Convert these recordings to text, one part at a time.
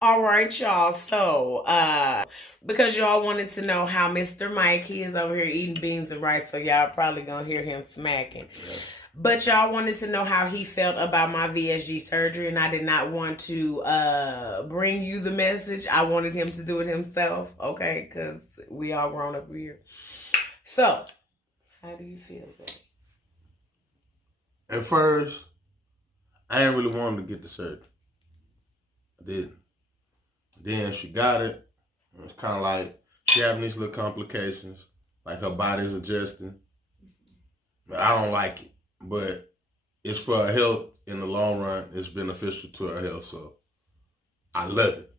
All right, y'all. So, because y'all wanted to know how Mr. Mike, he is over here eating beans and rice, so y'all probably gonna hear him smacking. Yeah. But y'all wanted to know how he felt about my VSG surgery, and I did not want to bring you the message. I wanted him to do it himself, okay? Because we all grown up here. So, how do you feel, babe? At first, I didn't really want to get the surgery. I didn't. Then she got it. It was kind of like she having these little complications, like her body's adjusting. But I don't like it. But it's for her health in the long run. It's beneficial to her health, so I love it.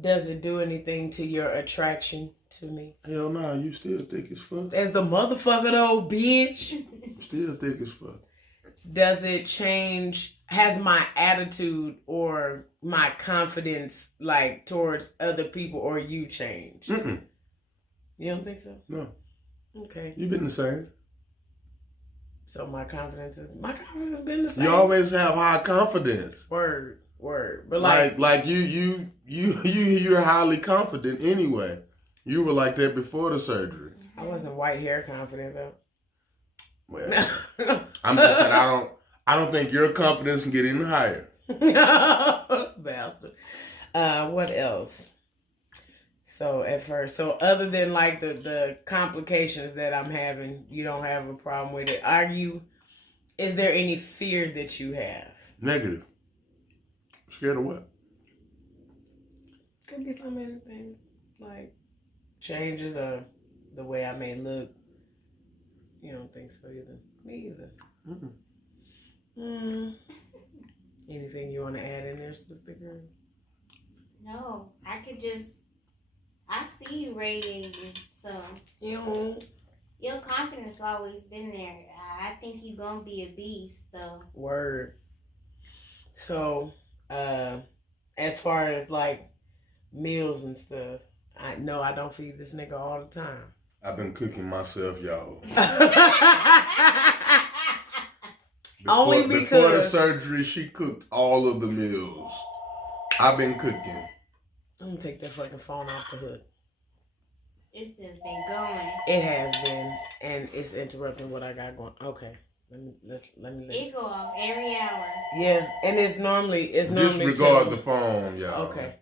Does it do anything to your attraction to me? Hell no, you still thick as fuck. As the motherfucker though, bitch. Still thick as fuck. Does it change, has my attitude or my confidence like towards other people or you changed? Mm-mm. You don't think so? No. Okay. You've been the same. So my confidence been the same. You always have high confidence. Word. But like you're highly confident anyway. You were like that before the surgery. I wasn't white hair confident though. Well, I'm just saying I don't think your confidence can get any higher. Bastard. What else? So at first, other than like the complications that I'm having, you don't have a problem with it. Is there any fear that you have? Negative. Scared of what? Could be so many things. Like changes of the way I may look. You don't think so either? Me either. Anything you want to add in there, sister girl? No, I see you radiating, so your confidence always been there. I think you gonna be a beast, though. Word. So, as far as like meals and stuff, I know I don't feed this nigga all the time. I've been cooking myself, y'all. Only because before the surgery, she cooked all of the meals. I've been cooking. I'm gonna take that fucking phone off the hook. It's just been going. It has been, and it's interrupting what I got going. Okay, let me. It go off every hour. Yeah, and it's normally disregard the phone, y'all. Okay.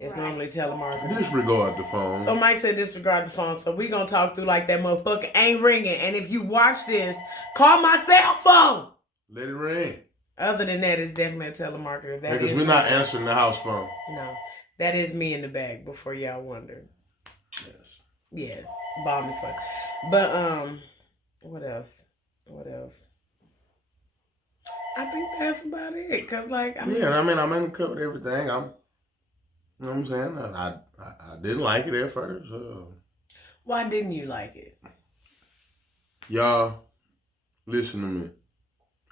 It's normally telemarketing. Disregard the phone. So Mike said disregard the phone. So we gonna talk through like that motherfucker ain't ringing. And if you watch this, call my cell phone. Let it ring. Other than that, it's definitely a telemarketer. Because we're not answering the house phone. No. That is me in the bag before y'all wonder. Yes. Bomb as fuck. But what else? I think that's about it. Cause like I covered everything. You know what I'm saying? I didn't like it at first. Why didn't you like it? Y'all, listen to me.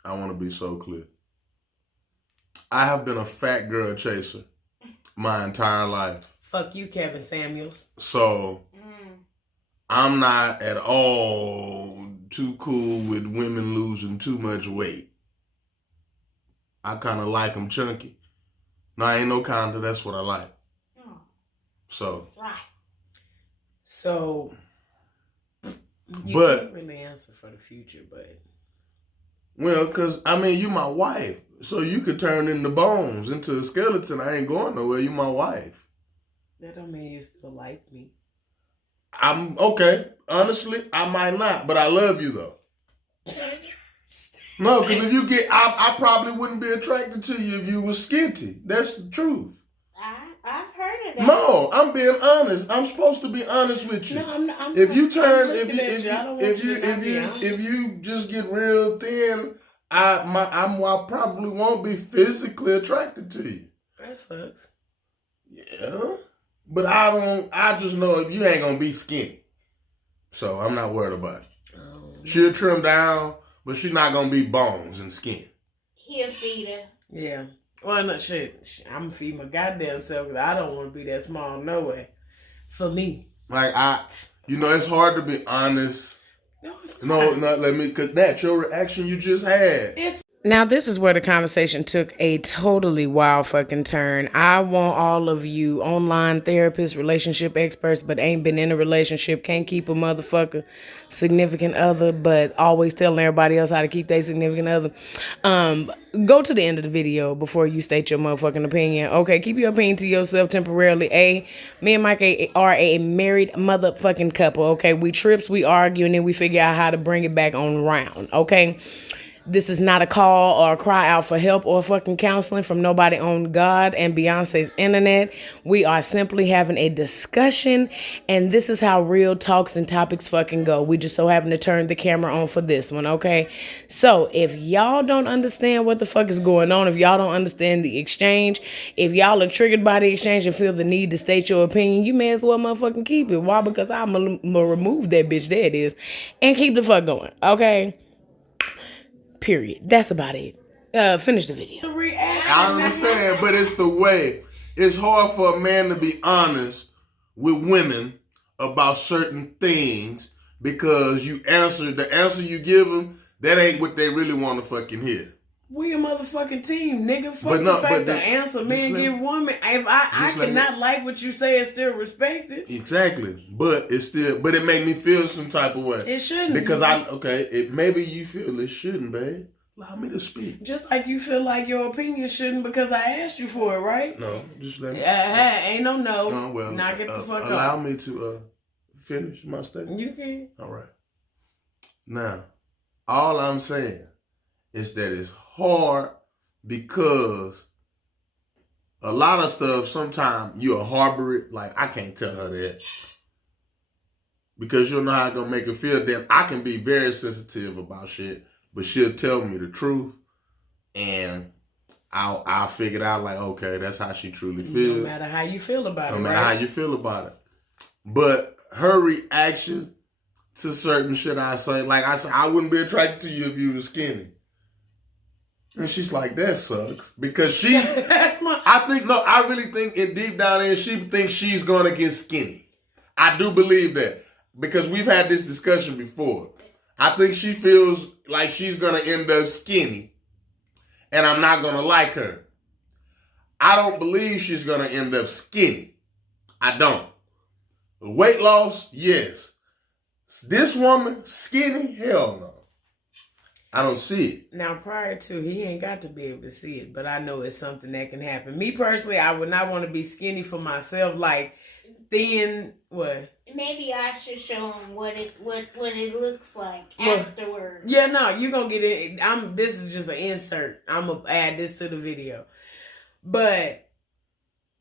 I want to be so clear. I have been a fat girl chaser my entire life. Fuck you, Kevin Samuels. So, I'm not at all too cool with women losing too much weight. I kind of like them chunky. No, ain't no kinda. That's what I like. Oh, so. That's right. So. You can't really answer for the future, but. Well, because, you my wife. So you could turn into bones, into a skeleton. I ain't going nowhere. You my wife. That don't mean you still like me. I'm okay. Honestly, I might not, but I love you though. No, because if you I probably wouldn't be attracted to you if you were skinty. That's the truth. I've heard of that. No, I'm being honest. I'm supposed to be honest with you. No, I'm if you turn, if you just get real thin, I probably won't be physically attracted to you. That sucks. Yeah, but I just know if you ain't gonna be skinny, so I'm not worried about it. She'll trim down, but she's not gonna be bones and skin. He'll feed her. Yeah. Well, no, shit. I'm gonna feed my goddamn self because I don't want to be that small, no way. For me. Like, it's hard to be honest. No, it's not. No, let me, because that's your reaction you just had. Now, this is where the conversation took a totally wild fucking turn. I want all of you online therapists, relationship experts, but ain't been in a relationship, can't keep a motherfucker significant other, but always telling everybody else how to keep their significant other. Go to the end of the video before you state your motherfucking opinion. Okay, keep your opinion to yourself temporarily. Me and Mike are a married motherfucking couple. Okay, we trips, we argue, and then we figure out how to bring it back on round. Okay. This is not a call or a cry out for help or fucking counseling from nobody on God and Beyonce's internet. We are simply having a discussion, and this is how real talks and topics fucking go. We just so happen to turn the camera on for this one, okay? So if y'all don't understand what the fuck is going on, if y'all don't understand the exchange, if y'all are triggered by the exchange and feel the need to state your opinion, you may as well motherfucking keep it. Why? Because I'm gonna remove that bitch, there it is, and keep the fuck going, okay? Period. That's about it. Finish the video. I understand, but it's the way. It's hard for a man to be honest with women about certain things because the answer you give them, that ain't what they really want to fucking hear. We a motherfucking team, nigga. Fuck the fact the answer man give woman. If I cannot like what you say and still respect it. Exactly. But it made me feel some type of way. It shouldn't. Because maybe you feel it shouldn't, babe. Allow me to speak. Just like you feel like your opinion shouldn't because I asked you for it, right? No, just let me. Ain't no. No, well, now get the fuck up. Allow me to finish my statement. You can. All right. Now, all I'm saying is that it's hard because a lot of stuff, sometimes you'll harbor it. Like, I can't tell her that. Because you'll know how it's going to make her feel. Then I can be very sensitive about shit. But she'll tell me the truth. And I'll figure it out like, okay, that's how she truly feels. No matter how you feel about it. No matter how you feel about it. But her reaction to certain shit I say, like I said, I wouldn't be attracted to you if you were skinny. And she's like, that sucks. Because I really think deep down in, she thinks she's going to get skinny. I do believe that. Because we've had this discussion before. I think she feels like she's going to end up skinny. And I'm not going to like her. I don't believe she's going to end up skinny. I don't. Weight loss, yes. This woman, skinny, hell no. I don't see it. Now, prior to, he ain't got to be able to see it, but I know it's something that can happen. Me personally, I would not want to be skinny for myself, like thin. What? Maybe I should show him what it looks like afterwards. Yeah, no, you're gonna get it. This is just an insert. I'm gonna add this to the video, but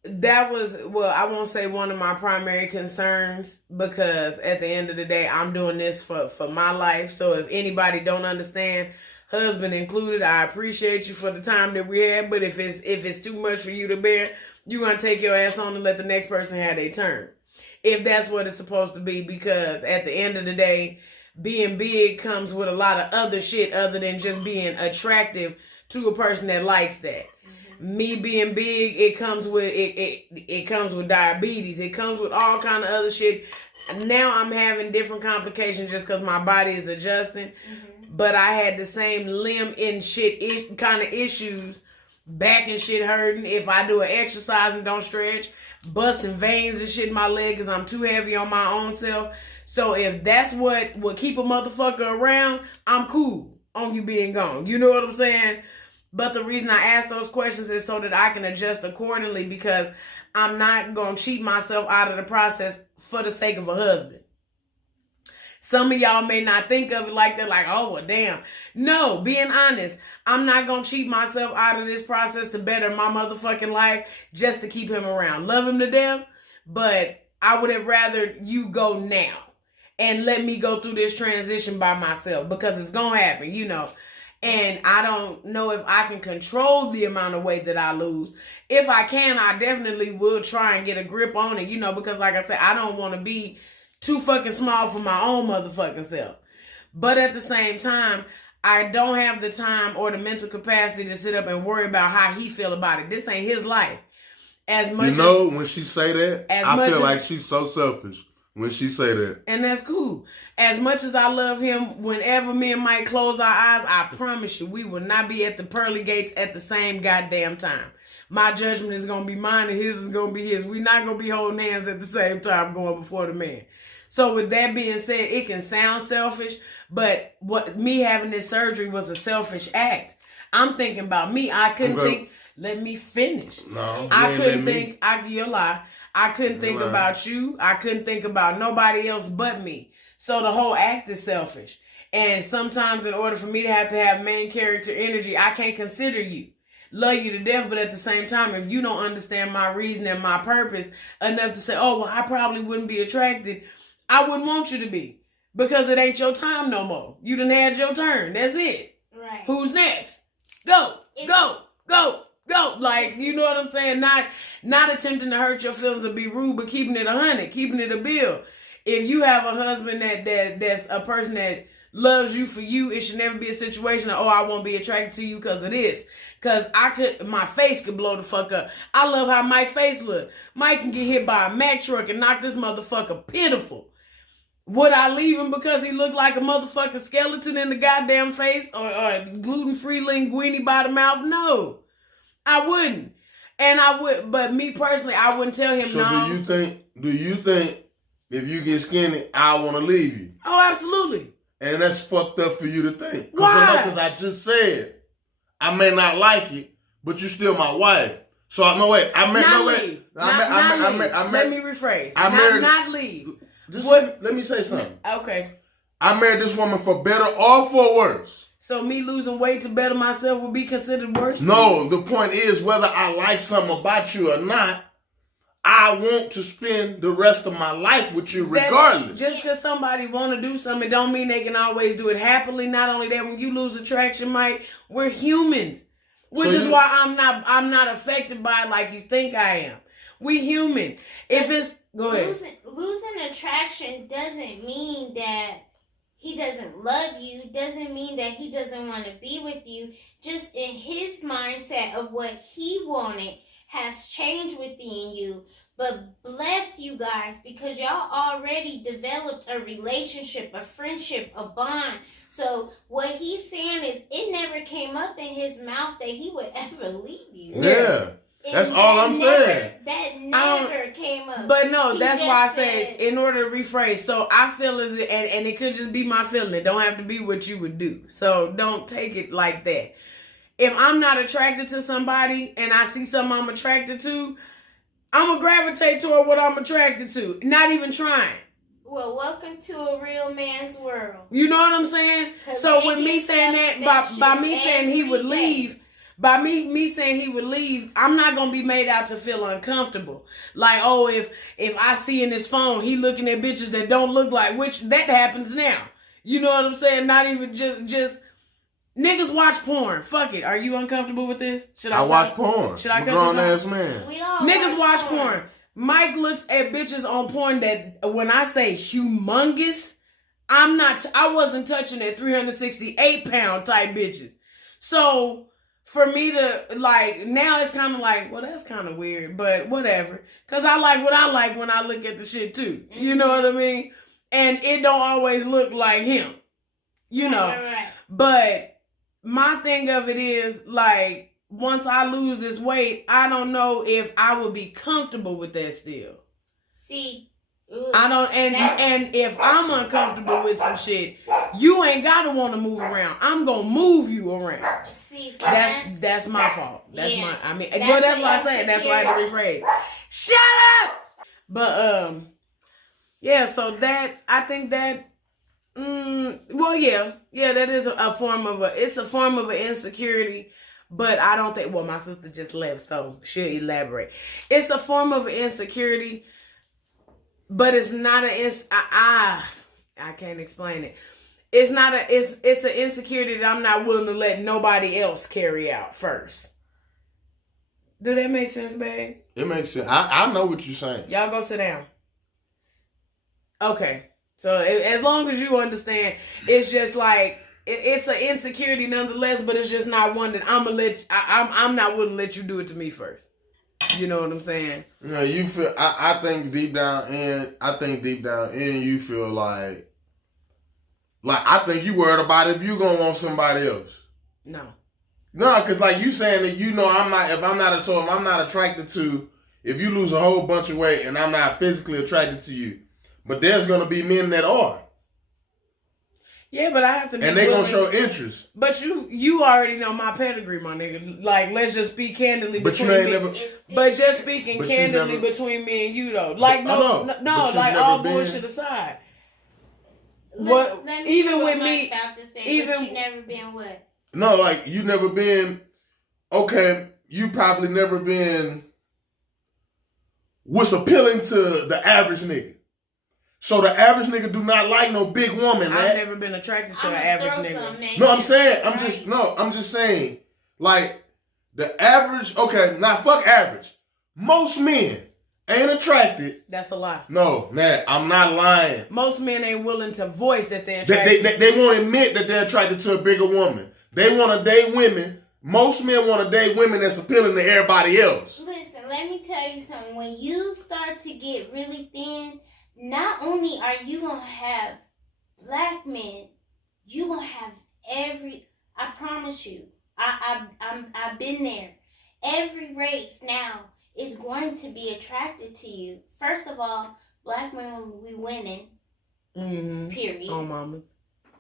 that was, well, I won't say one of my primary concerns, because at the end of the day, I'm doing this for my life. So if anybody don't understand, husband included, I appreciate you for the time that we had. But if it's too much for you to bear, you're going to take your ass on and let the next person have their turn. If that's what it's supposed to be, because at the end of the day, being big comes with a lot of other shit other than just being attractive to a person that likes that. Me being big, it comes with it comes with diabetes. It comes with all kind of other shit. Now I'm having different complications just because my body is adjusting. Mm-hmm. But I had the same limb and shit kind of issues, back and shit hurting. If I do an exercise and don't stretch, busting veins and shit in my leg because I'm too heavy on my own self. So if that's what will keep a motherfucker around, I'm cool on you being gone. You know what I'm saying? But the reason I ask those questions is so that I can adjust accordingly, because I'm not going to cheat myself out of the process for the sake of a husband. Some of y'all may not think of it like that, like, oh, well, damn. No, being honest, I'm not going to cheat myself out of this process to better my motherfucking life just to keep him around. Love him to death, but I would have rather you go now and let me go through this transition by myself, because it's going to happen, you know. And I don't know if I can control the amount of weight that I lose. If I can, I definitely will try and get a grip on it, you know, because like I said, I don't want to be too fucking small for my own motherfucking self. But at the same time, I don't have the time or the mental capacity to sit up and worry about how he feel about it. This ain't his life. As much, you know, when she say that, I feel like she's so selfish. when she say that. And that's cool. As much as I love him, whenever me and Mike close our eyes, I promise you, we will not be at the pearly gates at the same goddamn time. My judgment is going to be mine and his is going to be his. We're not going to be holding hands at the same time going before the man. So with that being said, it can sound selfish, but what me having this surgery was a selfish act. I'm thinking about me. I couldn't think, let me finish. No, I couldn't think, you're a lie. I couldn't think about you. I couldn't think about nobody else but me. So the whole act is selfish. And sometimes in order for me to have main character energy, I can't consider you. Love you to death, but at the same time, if you don't understand my reason and my purpose enough to say, oh, well, I probably wouldn't be attracted, I wouldn't want you to be. Because it ain't your time no more. You done had your turn. That's it. Right. Who's next? Go. Like, you know what I'm saying? Not attempting to hurt your feelings or be rude, but keeping it 100, keeping it a bill. If you have a husband that's a person that loves you for you, it should never be a situation of, oh, I won't be attracted to you because of this. Because my face could blow the fuck up. I love how Mike's face look. Mike can get hit by a Mack truck and knock this motherfucker pitiful. Would I leave him because he looked like a motherfucking skeleton in the goddamn face or gluten-free linguine by the mouth? No, I wouldn't. And but me personally, I wouldn't tell him no. So do you think if you get skinny, I want to leave you? Oh, absolutely. And that's fucked up for you to think. Why? Because I just said, I may not like it, but you're still my wife. So let me rephrase. Not leave. Let me say something. Okay. I married this woman for better or for worse. So me losing weight to better myself would be considered worse? No, the point is whether I like something about you or not, I want to spend the rest of my life with you regardless. Just because somebody want to do something don't mean they can always do it happily. Not only that, when you lose attraction, Mike, we're humans. Which is why I'm not affected by it like you think I am. We human. Go ahead. Losing attraction doesn't mean that he doesn't love you, doesn't mean that he doesn't want to be with you. Just in his mindset of what he wanted has changed within you. But bless you guys, because y'all already developed a relationship, a friendship, a bond. So what he's saying is it never came up in his mouth that he would ever leave you. Yeah. That's all I'm saying. That never came up. But no, that's why I said, in order to rephrase, so I feel and it could just be my feeling. It don't have to be what you would do. So don't take it like that. If I'm not attracted to somebody and I see something I'm attracted to, I'm going to gravitate toward what I'm attracted to. Not even trying. Well, welcome to a real man's world. You know what I'm saying? So with me saying that, by me saying he would leave, by me saying he would leave, I'm not going to be made out to feel uncomfortable. Like, oh, if I see in his phone, he looking at bitches that don't look like, which that happens now. You know what I'm saying? Not even just niggas watch porn. Fuck it. Are you uncomfortable with this? Should I watch porn. Should I cut grown this ass man. We all niggas watch porn. Mike looks at bitches on porn that when I say humongous, I wasn't touching that 368-pound type bitches. So for me to, like, now it's kind of like, well, that's kind of weird, but whatever. Because I like what I like when I look at the shit, too. Mm-hmm. You know what I mean? And it don't always look like him. You know? Right. But my thing of it is, like, once I lose this weight, I don't know if I would be comfortable with that still. See, I don't, and if I'm uncomfortable with some shit, you ain't gotta want to move around. I'm gonna move you around. See, that's my fault. That's yeah, that's why I said. That's why I had to rephrase. Shut up. But yeah. So that I think that. Well, yeah, that is a form of an insecurity. But I don't think. Well, my sister just left, so she'll elaborate. It's a form of insecurity. But it's not I can't explain it. It's an insecurity that I'm not willing to let nobody else carry out first. Do that make sense, babe? It makes sense. I know what you're saying. Y'all go sit down. Okay. So as long as you understand, it's just like it's an insecurity nonetheless, but it's just not one that I'm not willing to let you do it to me first. You know what I'm saying? Yeah, you feel. I think deep down in, you feel like I think you worried about if you gonna want somebody else. No, because like you saying that if I'm not attracted to, if you lose a whole bunch of weight and I'm not physically attracted to you, but there's gonna be men that are. Yeah, but I have to be and they willing. Gonna show interest. But you already know my pedigree, my nigga. Like, let's just speak candidly between me. But just speaking candidly between me and you, though. Like, no, like, all bullshit aside. Let me even with me, about to say, even you never been what? No, like you never been. Okay, you probably never been. What's appealing to the average nigga? So the average nigga do not like no big woman, man. I've never been attracted to an average nigga. No, I'm just saying, like, the average, okay, not fuck average. Most men ain't attracted. That's a lie. No, Nat, I'm not lying. Most men ain't willing to voice that they're attracted. They won't admit that they're attracted to a bigger woman. They want to date women. Most men want to date women that's appealing to everybody else. Listen, let me tell you something. When you start to get really thin, not only are you going to have black men, you going to have I promise you, I've been there. Every race now is going to be attracted to you. First of all, black men, we winning, period. Oh, mamas.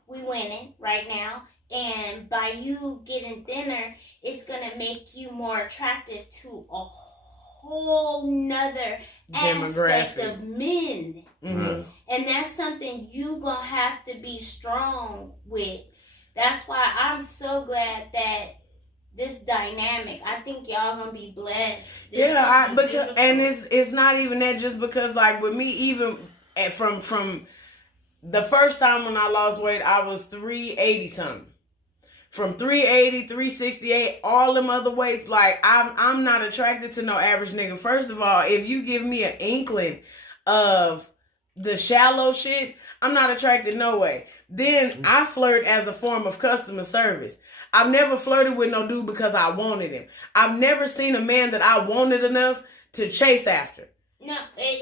We winning right now. And by you getting thinner, it's going to make you more attractive to a whole nother aspect of men. Mm-hmm. And that's something you gonna have to be strong with. That's why I'm so glad that this dynamic, I think y'all gonna be blessed. It's not even that, just because like with me, even from the first time when I lost weight, I was 380 something. From 380, 368, all them other weights, like, I'm not attracted to no average nigga. First of all, if you give me an inkling of the shallow shit, I'm not attracted no way. Then I flirt as a form of customer service. I've never flirted with no dude because I wanted him. I've never seen a man that I wanted enough to chase after. No,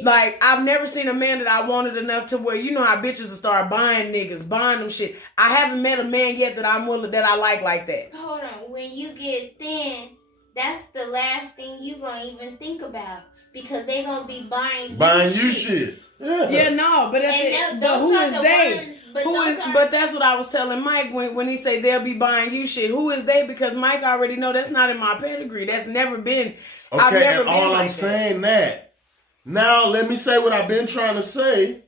I've never seen a man that I wanted enough to where, you know how bitches will start buying niggas, buying them shit. I haven't met a man yet that I like that. Hold on. When you get thin, that's the last thing you gonna even think about, because they gonna be buying you shit. Yeah, no, but who is they? But that's what I was telling Mike when he said they'll be buying you shit. Who is they? Because Mike already know that's not in my pedigree. That's never been. Okay, I've never and been all like I'm saying that. Now let me say what I've been trying to say.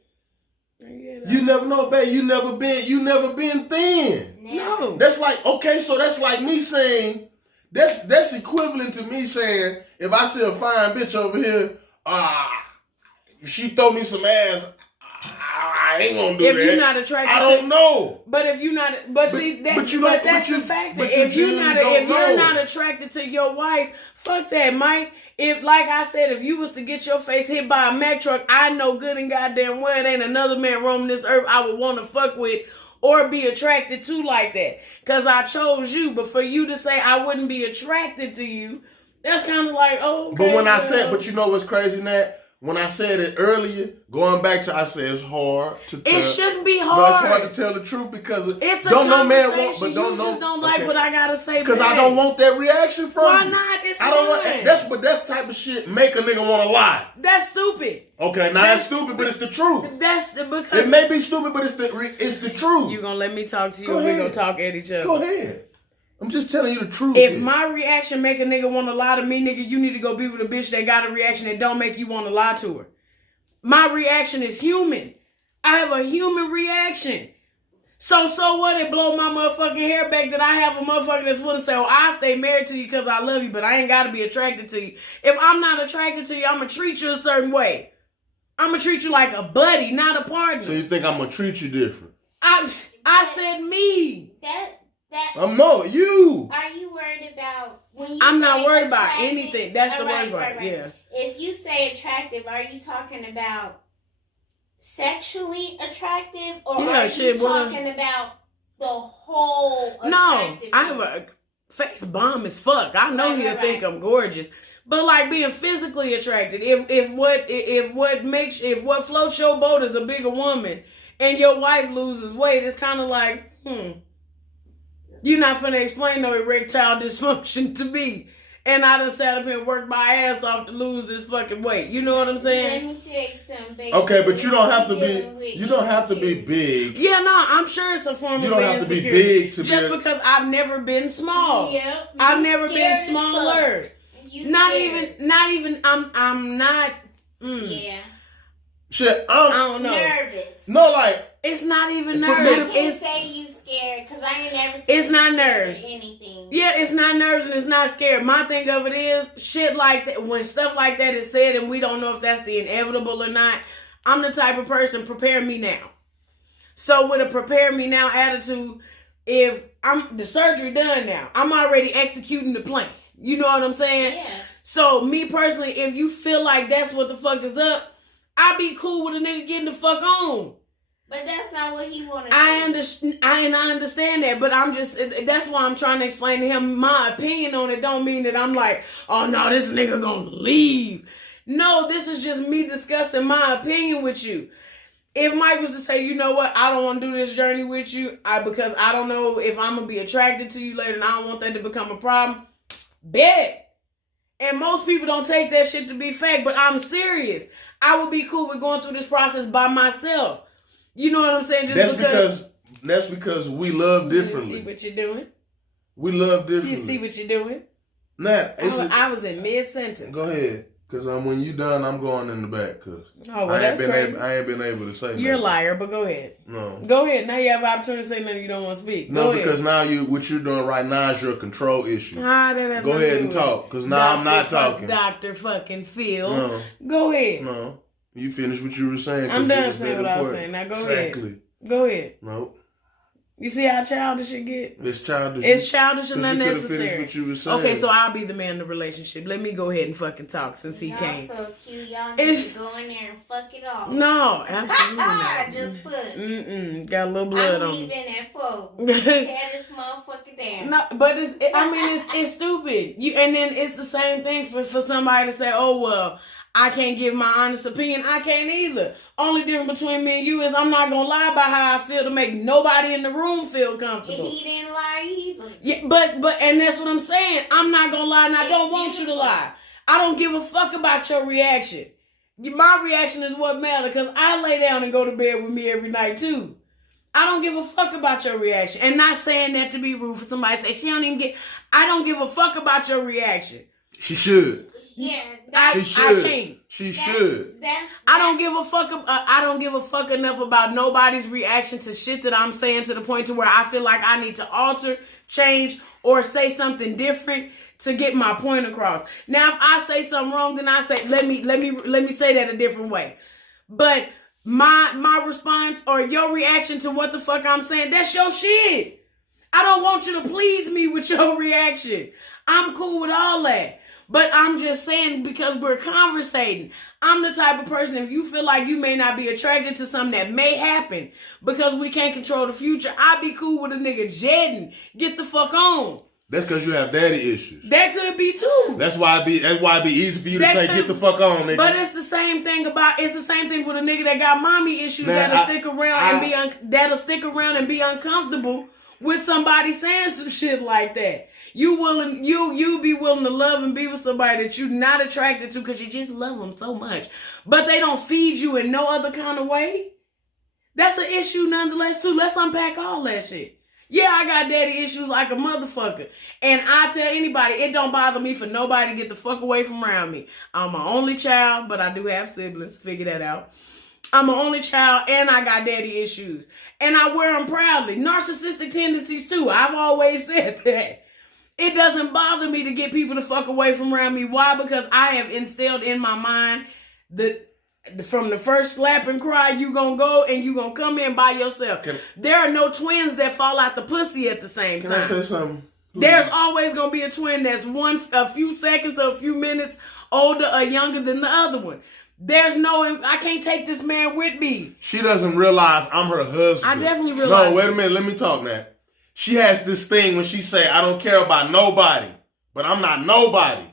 You never know, babe. You never been thin. No. That's like, okay, so that's like me saying, that's equivalent to me saying, if I see a fine bitch over here, if she throw me some ass, I ain't gonna do that. If you're not attracted, I don't know. But if you're not, that's the factor. If you're not attracted to your wife, fuck that, Mike. If, like I said, if you was to get your face hit by a Mack truck, I know good and goddamn well it ain't another man roaming this earth I would want to fuck with or be attracted to like that. Because I chose you. But for you to say I wouldn't be attracted to you, that's kind of like, oh, okay. But when I said, but you know what's crazy, Nat? When I said it earlier, going back to, I said it's hard to tell. It shouldn't be hard. No, it's hard to tell the truth because it's don't a no man want, conversation. but don't you just don't like what I gotta say. Because I don't want that reaction from Why you. not? It's I don't want that type of shit make a nigga want to lie. That's stupid. Okay, now that's stupid, but it's the truth. Because it may be stupid, but it's the truth. You gonna let me talk to you? Or we gonna talk at each other? Go ahead. I'm just telling you the truth. If my reaction make a nigga want to lie to me, nigga, you need to go be with a bitch that got a reaction that don't make you want to lie to her. My reaction is human. I have a human reaction. So what? It blow my motherfucking hair back that I have a motherfucker that's willing to say, oh, I'll stay married to you because I love you, but I ain't got to be attracted to you. If I'm not attracted to you, I'm going to treat you a certain way. I'm going to treat you like a buddy, not a partner. So you think I'm going to treat you different? I said me. No, you. Are you worried about when you I'm say not worried about attractive? anything. That's the worst part. Right. Yeah. If you say attractive, are you talking about sexually attractive, or are you talking about the whole attractiveness? No, I have a face bomb as fuck. I know he'll think I'm gorgeous. But like being physically attracted, if what floats your boat is a bigger woman, and your wife loses weight, it's kind of like, you're not finna explain no erectile dysfunction to me. And I done sat up here and worked my ass off to lose this fucking weight. You know what I'm saying? Let me tell you something, baby. Okay, but you don't have to be. You don't have to be big. Yeah, no, I'm sure it's a form you of don't have to be insecurity. big to just be because I've never been small. Yep. I've never been smaller. Not scared. even. I'm not. Yeah. Shit, I don't know. Nervous. No, like it's not even I nerves. can't say you scared because I ain't never seen It's not you scared nerves. or anything. Yeah, it's not nerves and it's not scared. My thing of it is shit like that. When stuff like that is said and we don't know if that's the inevitable or not, I'm the type of person, prepare me now. So with a prepare me now attitude, if I'm the surgery done now, I'm already executing the plan. You know what I'm saying? Yeah. So me personally, if you feel like that's what the fuck is up, I'd be cool with a nigga getting the fuck on. But that's not what he wanted to I do. understand that, but I'm just, that's why I'm trying to explain to him my opinion on it. Don't mean that I'm like, oh no, this nigga gonna leave. No, this is just me discussing my opinion with you. If Mike was to say, you know what, I don't want to do this journey with you because I don't know if I'm going to be attracted to you later and I don't want that to become a problem, bet. And most people don't take that shit to be fake, but I'm serious. I would be cool with going through this process by myself. You know what I'm saying? That's because we love differently. You see what you're doing? We love differently. You see what you're doing? Nat, I was in mid-sentence. Go ahead. Because when you done, I'm going in the back. Cause I ain't been able to say nothing. You're a liar, but go ahead. No. Go ahead. Now you have an opportunity to say nothing you don't want to speak. No, because now what you're doing right now is your control issue. Go ahead and talk. Because now I'm not talking. Dr. fucking Phil. No. Go ahead. No. You finished what you were saying. I'm done saying what I was saying. Now go ahead. Go ahead. No. You see how childish it get? It's childish. It's childish and unnecessary. You could have finished what you were saying. Okay, so I'll be the man in the relationship. Let me go ahead and fucking talk since he came. Y'all so cute. Y'all need to go in there and fuck it off. No, absolutely not. Just put. Got a little blood I'm on me. leaving at 4. Tear this motherfucker down. No, but it's stupid. And then it's the same thing for somebody to say, oh, well, I can't give my honest opinion. I can't either. Only difference between me and you is I'm not going to lie about how I feel to make nobody in the room feel comfortable. He didn't lie either. Yeah, but and that's what I'm saying. I'm not going to lie and I don't want you to lie. I don't give a fuck about your reaction. My reaction is what matters because I lay down and go to bed with me every night too. I don't give a fuck about your reaction. And not saying that to be rude for somebody to say she don't even get. I don't give a fuck about your reaction. She should. Yeah, she should. I can't. She should. I don't give a fuck. I don't give a fuck enough about nobody's reaction to shit that I'm saying to the point to where I feel like I need to alter, change, or say something different to get my point across. Now, if I say something wrong, then I say let me say that a different way. But my response or your reaction to what the fuck I'm saying, that's your shit. I don't want you to please me with your reaction. I'm cool with all that. But I'm just saying because we're conversating. I'm the type of person, if you feel like you may not be attracted to something that may happen because we can't control the future, I'd be cool with a nigga jetting. Get the fuck on. That's because you have daddy issues. That could be too. That's why it'd be easy for you to say, get the fuck on, nigga. But it's the same thing with a nigga that got mommy issues that'll stick around and be uncomfortable with somebody saying some shit like that. You be willing to love and be with somebody that you're not attracted to because you just love them so much. But they don't feed you in no other kind of way. That's an issue nonetheless too. Let's unpack all that shit. Yeah, I got daddy issues like a motherfucker. And I tell anybody, it don't bother me for nobody to get the fuck away from around me. I'm my only child, but I do have siblings. Figure that out. I'm an only child and I got daddy issues. And I wear them proudly. Narcissistic tendencies too. I've always said that. It doesn't bother me to get people to fuck away from around me. Why? Because I have instilled in my mind that from the first slap and cry, you gonna go and you gonna come in by yourself. There are no twins that fall out the pussy at the same time. Can I say something? There's always gonna be a twin that's a few seconds or a few minutes older or younger than the other one. There's no, I can't take this man with me. She doesn't realize I'm her husband. I definitely realize. No, wait a minute. Let me talk now. She has this thing when she say, I don't care about nobody, but I'm not nobody.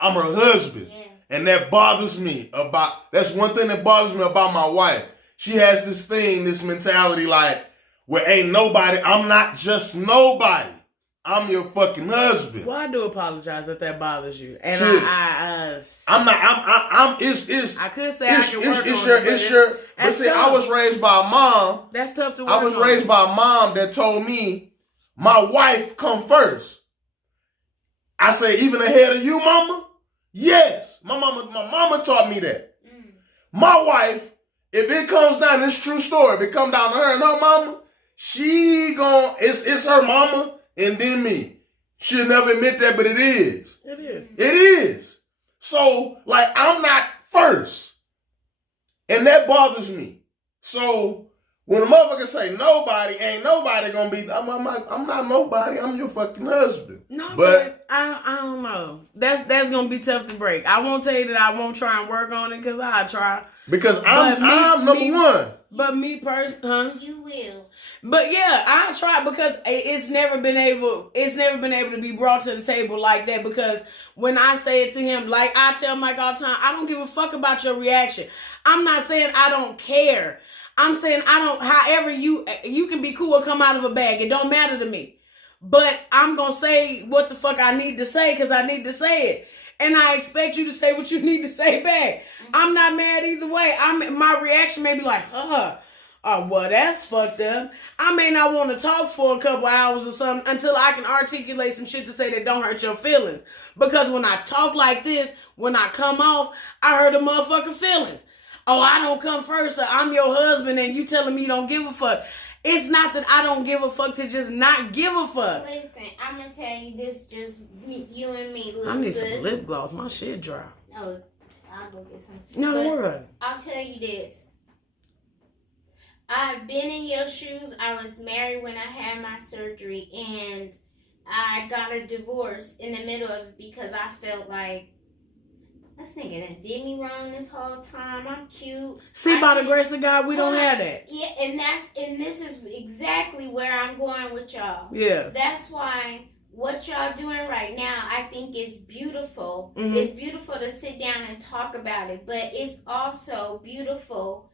I'm her husband. Yeah. And that bothers me that's one thing that bothers me about my wife. She has this thing, this mentality like, well, ain't nobody, I'm not just nobody. I'm your fucking husband. Well, I do apologize if that bothers you. And Shit. I could say I can work on it. But see, I was raised by a mom. That's tough to work I was on. raised by a mom that told me my wife come first. I say, even ahead of you, mama? Yes. My mama taught me that. My wife, if it comes down, it's true story. If it come down to her and her mama, it's her mama and then me. She'll never admit that, but it is. It is. It is. So, like, I'm not first. And that bothers me. So, when a motherfucker say nobody, ain't nobody gonna be, I'm not nobody, I'm your fucking husband. No, but I don't know. That's gonna be tough to break. I won't tell you that I won't try and work on it, because I'll try. Because I'm number one. But me personally, You will. But yeah, I try, because it's never been able to be brought to the table like that. Because when I say it to him, like I tell Mike all the time, I don't give a fuck about your reaction. I'm not saying I don't care. I'm saying I don't, however you can be cool or come out of a bag. It don't matter to me. But I'm going to say what the fuck I need to say, because I need to say it. And I expect you to say what you need to say back. I'm not mad either way. My reaction may be like, oh, well, that's fucked up. I may not want to talk for a couple hours or something until I can articulate some shit to say that don't hurt your feelings. Because when I talk like this, when I come off, I hurt a motherfucking feelings. Oh, I don't come first, so I'm your husband and you telling me you don't give a fuck. It's not that I don't give a fuck to just not give a fuck. Listen, I'm going to tell you this, just you and me, I need some lip gloss. My shit dry. No, I'll go get some. No, don't worry. I'll tell you this. I've been in your shoes. I was married when I had my surgery, and I got a divorce in the middle of it because I felt like, this nigga done did me wrong this whole time. I'm cute. See, by the grace of God, we don't have that. Yeah, and this is exactly where I'm going with y'all. Yeah. That's why what y'all doing right now, I think is beautiful. Mm-hmm. It's beautiful to sit down and talk about it, but it's also beautiful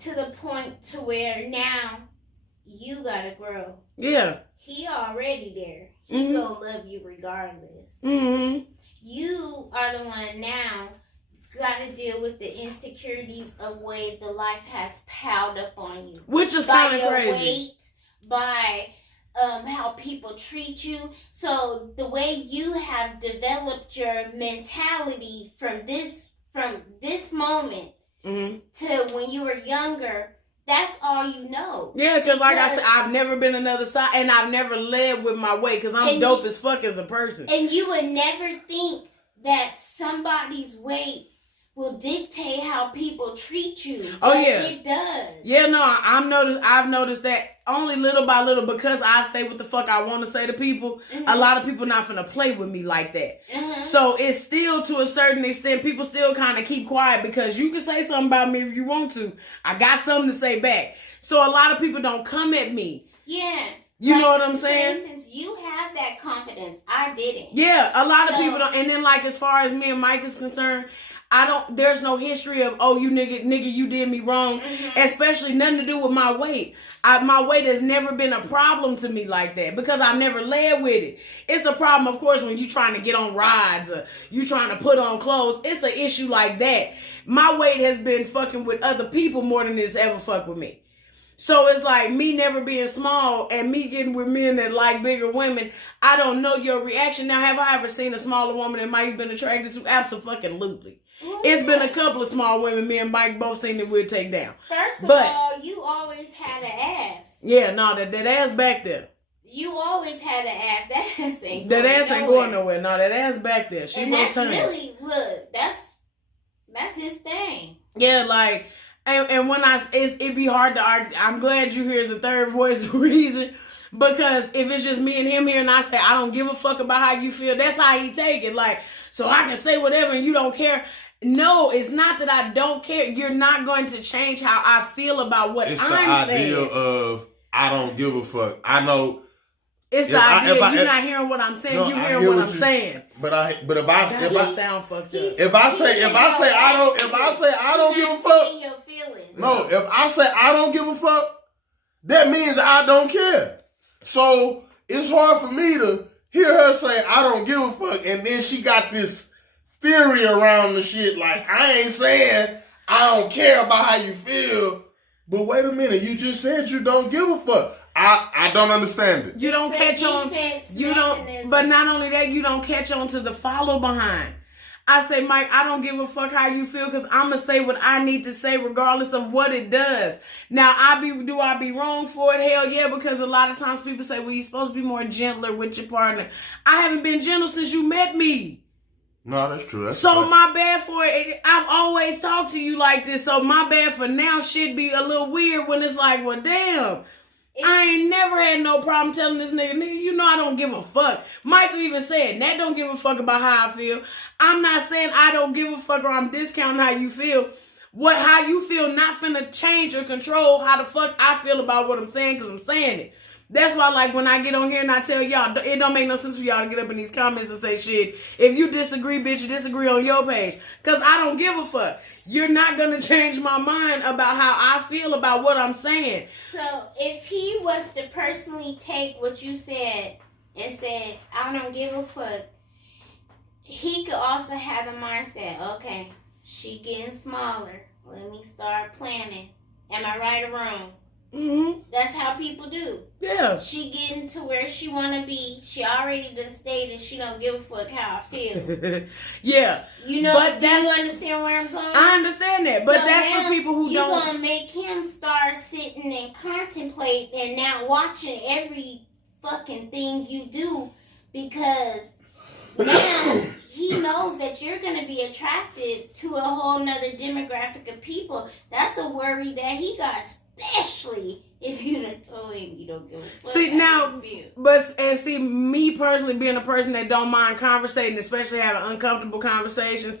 to the point to where now you gotta grow. Yeah. He already there. He gonna love you regardless. Mm-hmm. You are the one now got to deal with the insecurities of way the life has piled up on you. Which is kind of crazy. By your weight, by how people treat you. So the way you have developed your mentality from this moment to when you were younger, that's all you know. Yeah, because like I said, I've never been another side, and I've never led with my weight, because I'm dope as fuck as a person. And you would never think that somebody's weight will dictate how people treat you. Oh, yeah. It does. Yeah, no, I've noticed that only little by little, because I say what the fuck I want to say to people. A lot of people not finna play with me like that. So it's still, to a certain extent, people still kind of keep quiet, because you can say something about me if you want to. I got something to say back. So a lot of people don't come at me. Yeah. You know what I'm saying? For instance, you have that confidence. I didn't. Yeah, a lot of people don't. And then, like, as far as me and Mike is concerned, there's no history of, oh, you nigga, you did me wrong. Especially nothing to do with my weight. My weight has never been a problem to me like that, because I've never led with it. It's a problem, of course, when you trying to get on rides or you trying to put on clothes. It's an issue like that. My weight has been fucking with other people more than it's ever fucked with me. So it's like me never being small and me getting with men that like bigger women. I don't know your reaction. Now, have I ever seen a smaller woman that Mike's been attracted to? Absolutely. It's been a couple of small women me and Mike both seen that we'd take down. First of all, you always had an ass. Yeah, no, that ass back there. You always had an ass. That ass ain't going nowhere. That ass ain't going nowhere. No, that ass back there. She won't turn. Really, look, that's his thing. Yeah, like, and when it'd be hard to argue. I'm glad you hear as a third voice reason, because if it's just me and him here and I say, I don't give a fuck about how you feel, that's how he take it. Like, so I can say whatever and you don't care. No, it's not that I don't care. You're not going to change how I feel about what I'm saying. It's the idea of I don't give a fuck. I know. It's the idea. You're not hearing what I'm saying. You're hearing what I'm saying. if I sound fucked up. If I say I don't give a fuck. Your feelings. No, if I say I don't give a fuck, that means I don't care. So it's hard for me to hear her say I don't give a fuck, and then she got this theory around the shit like I ain't saying I don't care about how you feel. But wait a minute, you just said you don't give a fuck. I don't understand it. You don't catch on. You don't. But not only that, you don't catch on to the follow behind. I say, Mike, I don't give a fuck how you feel because I'm going to say what I need to say regardless of what it does. Now, do I be wrong for it? Hell yeah, because a lot of times people say, well, you're supposed to be more gentler with your partner. I haven't been gentle since you met me. No, that's true. My bad for it. I've always talked to you like this, so my bad for now should be a little weird when it's like, well, damn. I ain't never had no problem telling this nigga, you know I don't give a fuck. Michael even said, Nat don't give a fuck about how I feel. I'm not saying I don't give a fuck or I'm discounting how you feel. How you feel not finna change or control how the fuck I feel about what I'm saying because I'm saying it. That's why, like, when I get on here and I tell y'all, it don't make no sense for y'all to get up in these comments and say shit. If you disagree, bitch, you disagree on your page. Because I don't give a fuck. You're not going to change my mind about how I feel about what I'm saying. So, if he was to personally take what you said and said, I don't give a fuck, he could also have the mindset, okay, she getting smaller. Let me start planning. Am I right or wrong? Mm-hmm. That's how people do. Yeah. She getting to where she want to be. She already done stated she don't give a fuck how I feel. Yeah. You know, but do you understand where I'm going? I understand that. But so that's for people who don't. You're going to make him start sitting and contemplate and not watching every fucking thing you do because now he knows that you're going to be attracted to a whole nother demographic of people. That's a worry that he got. Especially if you done told him you don't give a fuck. See now, me personally being a person that don't mind conversating, especially having uncomfortable conversations,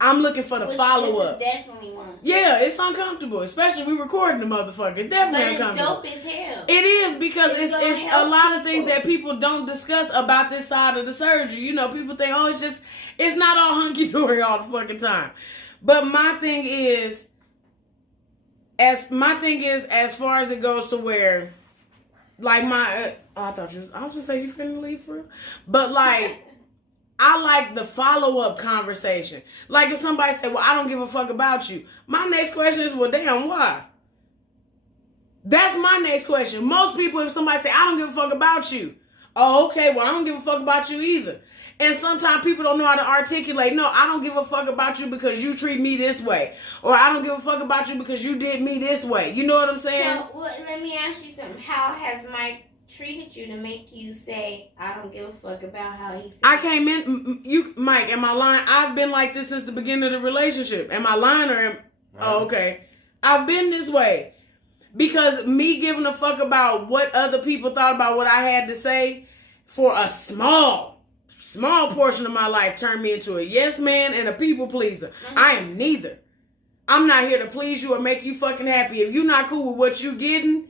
I'm looking for the follow up. This is definitely one. Yeah, it's uncomfortable, especially we recording the motherfucker. It's definitely uncomfortable. But it's dope as hell. It is because it's a lot of things that people don't discuss about this side of the surgery. You know, people think, oh, it's not all hunky dory all the fucking time. But my thing is. As far as it goes to where, like I was gonna say you finna leave for real, but like, I like the follow-up conversation. Like if somebody said, well, I don't give a fuck about you. My next question is, well, damn, why? That's my next question. Most people, if somebody say, I don't give a fuck about you. Oh, okay, well, I don't give a fuck about you either. And sometimes people don't know how to articulate, no, I don't give a fuck about you because you treat me this way. Or I don't give a fuck about you because you did me this way. You know what I'm saying? So, let me ask you something. How has Mike treated you to make you say, I don't give a fuck about how he feels? I came in, Mike, am I lying? I've been like this since the beginning of the relationship. Am I lying or oh, okay. I've been this way. Because me giving a fuck about what other people thought about what I had to say for a small portion of my life turned me into a yes man and a people pleaser. Mm-hmm. I am neither. I'm not here to please you or make you fucking happy. If you're not cool with what you getting,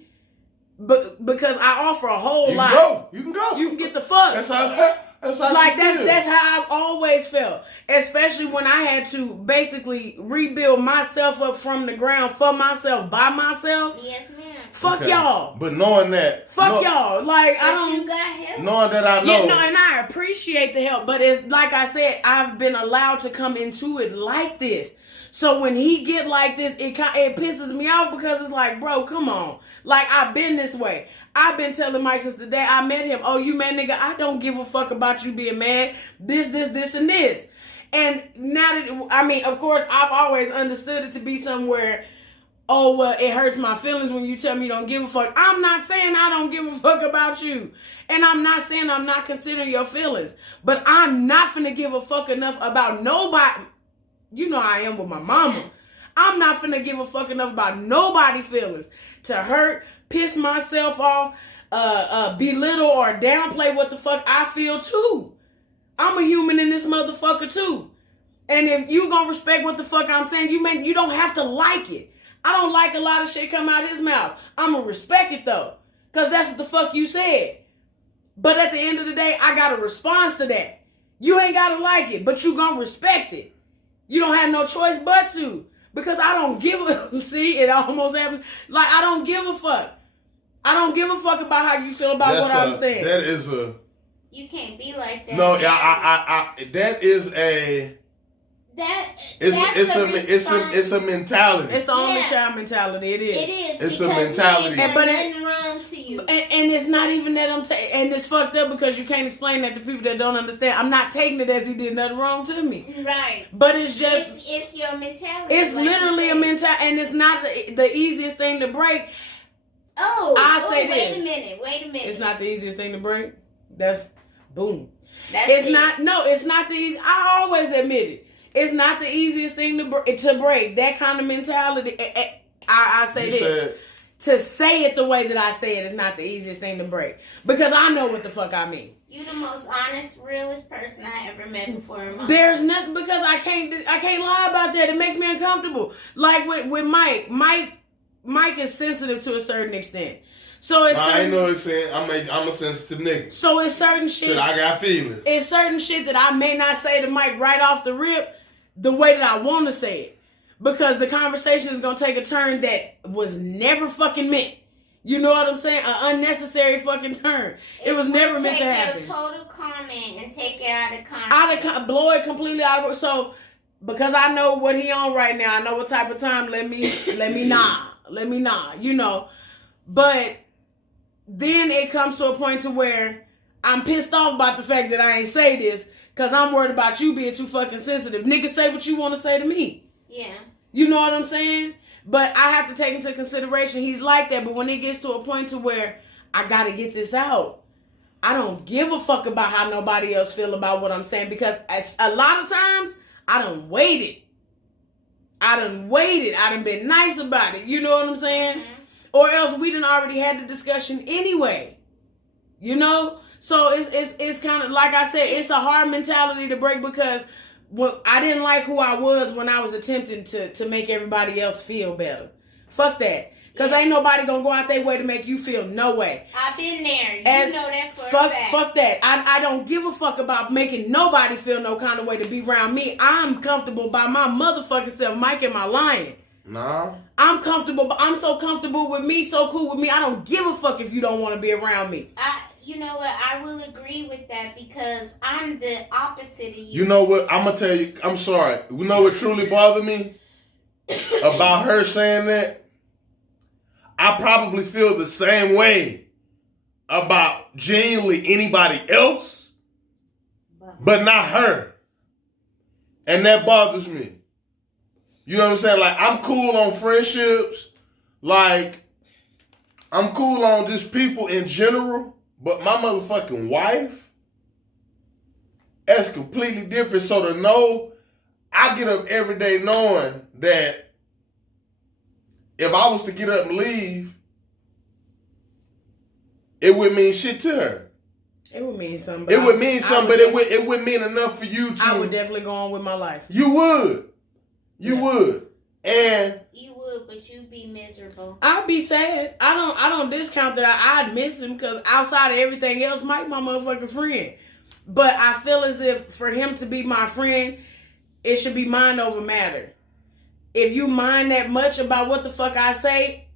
because I offer a whole lot. You can go. You can get the fuck. That's how I've always felt. Especially when I had to basically rebuild myself up from the ground for myself, by myself. Yes, ma'am. Fuck y'all. But knowing that. Y'all. Like, I don't. You got help. Knowing that I know. Yeah, no, and I appreciate the help. But it's like I said, I've been allowed to come into it like this. So when he get like this, it pisses me off because it's like, bro, come on. Like, I've been this way. I've been telling Mike since the day I met him, oh, you mad, nigga? I don't give a fuck about you being mad. This, and this. And now that, I mean, of course, I've always understood it to be somewhere, oh, well, it hurts my feelings when you tell me you don't give a fuck. I'm not saying I don't give a fuck about you. And I'm not saying I'm not considering your feelings. But I'm not finna give a fuck enough about nobody. You know I am with my mama. I'm not finna give a fuck enough about nobody's feelings to hurt, piss myself off, belittle or downplay what the fuck I feel too. I'm a human in this motherfucker too. And if you gonna respect what the fuck I'm saying, you don't have to like it. I don't like a lot of shit come out of his mouth. I'm gonna respect it though. Cause that's what the fuck you said. But at the end of the day, I got a response to that. You ain't gotta like it, but you gonna respect it. You don't have no choice but to. Because I don't give a... See, it almost happened. Like, I don't give a fuck. I don't give a fuck about how you feel about what I'm saying. That is a... You can't be like that. No, that is a... It's a mentality. It's the only child mentality. It is. It is. It's a mentality. But nothing wrong to you. And it's not even that and it's fucked up because you can't explain that to people that don't understand. I'm not taking it as he did nothing wrong to me. Right. But it's just... It's your mentality. It's like literally a mentality, and it's not the easiest thing to break. Wait a minute. It's not the easiest thing to break. That's boom. It's not the easy. I always admit it. It's not the easiest thing to break. That kind of mentality. I say this. To say it the way that I say it is not the easiest thing to break. Because I know what the fuck I mean. You the most honest, realest person I ever met before in my There's life. nothing, because I can't lie about that. It makes me uncomfortable. Like with Mike. Mike is sensitive to a certain extent. So it's I know it's saying I'm a sensitive nigga. So it's certain shit. I got feelings. It's certain shit that I may not say to Mike right off the rip the way that I want to say it. Because the conversation is going to take a turn that was never fucking meant. You know what I'm saying? An unnecessary fucking turn. It was never meant to happen. Take your total comment and take it out of context. Blow it completely out of... So, because I know what he on right now, I know what type of time, let me nah, you know. But then it comes to a point to where I'm pissed off about the fact that I ain't say this because I'm worried about you being too fucking sensitive. Niggas, say what you want to say to me. Yeah. You know what I'm saying? But I have to take into consideration he's like that. But when it gets to a point to where I got to get this out, I don't give a fuck about how nobody else feel about what I'm saying, because a lot of times I done waited. I done been nice about it. You know what I'm saying? Mm-hmm. Or else we done already had the discussion anyway. You know? So it's kind of, like I said, it's a hard mentality to break, because I didn't like who I was when I was attempting to make everybody else feel better. Fuck that. Because ain't nobody going to go out their way to make you feel no way. I've been there. You know that for a fact. Fuck that. I don't give a fuck about making nobody feel no kind of way to be around me. I'm comfortable by my motherfucking self. Mike, am I lying? No. I'm comfortable. I'm so comfortable with me, so cool with me. I don't give a fuck if you don't want to be around me. You know what? I will agree with that, because I'm the opposite of you. You know what? I'm going to tell you. I'm sorry. You know what truly bothered me about her saying that? I probably feel the same way about genuinely anybody else, but not her. And that bothers me. You know what I'm saying? Like, I'm cool on friendships. Like, I'm cool on just people in general. But my motherfucking wife, that's completely different. So to know, I get up every day knowing that if I was to get up and leave, it would mean shit to her. It would mean something. It would mean something, but it wouldn't mean enough for you to... I would definitely go on with my life. You would. You would. And... You would, but you'd be miserable. I'd be sad. I don't discount that I'd miss him, because outside of everything else, Mike my motherfucking friend. But I feel as if for him to be my friend, it should be mind over matter. If you mind that much about what the fuck I say,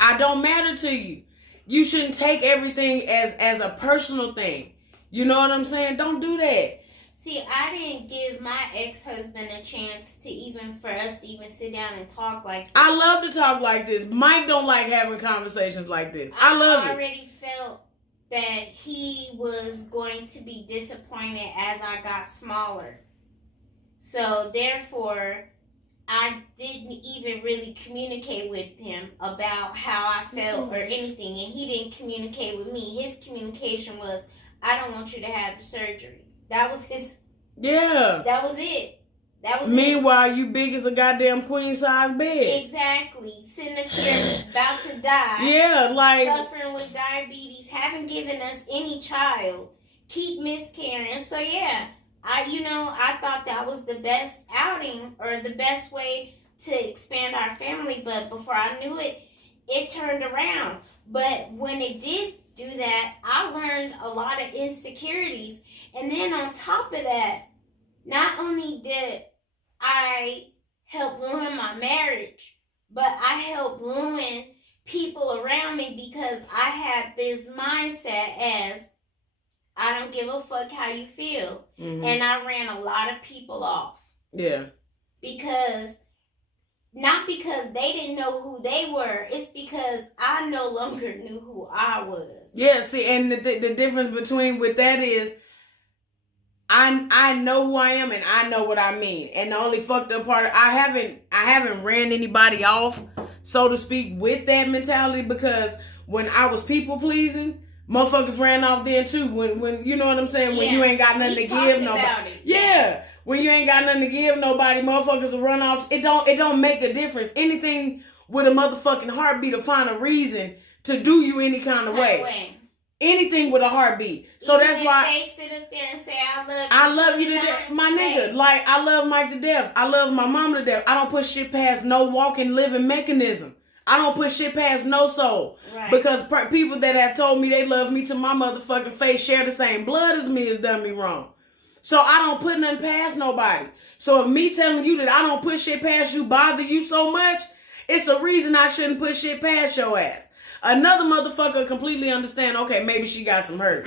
I don't matter to you. You shouldn't take everything as a personal thing. You know what I'm saying? Don't do that. See, I didn't give my ex-husband a chance for us to even sit down and talk like this. I love to talk like this. Mike don't like having conversations like this. I love it. I already felt that he was going to be disappointed as I got smaller. So, therefore, I didn't even really communicate with him about how I felt or anything. And he didn't communicate with me. His communication was, I don't want you to have the surgery. That was his... Yeah. That was it. Meanwhile, you big as a goddamn queen-size bed. Exactly. Sitting up here about to die. Yeah, like... Suffering with diabetes. Haven't given us any child. Keep miscarrying. So, yeah. I thought that was the best outing or the best way to expand our family. But before I knew it, it turned around. But when it did do that, I learned a lot of insecurities. And then on top of that, not only did I help ruin my marriage, but I helped ruin people around me because I had this mindset as I don't give a fuck how you feel. Mm-hmm. And I ran a lot of people off. Yeah. Not because they didn't know who they were. It's because I no longer knew who I was. Yeah, see, and the difference between with that is I know who I am and I know what I mean. And the only fucked up part, I haven't ran anybody off, so to speak, with that mentality, because when I was people pleasing, motherfuckers ran off then too. When you know what I'm saying? When you ain't got nothing to give nobody. Yeah. When you ain't got nothing to give nobody, motherfuckers will run off. It don't make a difference. Anything with a motherfucking heartbeat will find a reason to do you any kind of way. Anything with a heartbeat. So even that's why they sit up there and say, I love you to death. My nigga. Like, I love Mike to death. I love my mom to death. I don't put shit past no walking, living mechanism. I don't put shit past no soul. Right. Because people that have told me they love me to my motherfucking face, share the same blood as me, has done me wrong. So I don't put nothing past nobody. So if me telling you that I don't put shit past you bother you so much, it's a reason I shouldn't put shit past your ass. Another motherfucker completely understand, okay, maybe she got some hurt.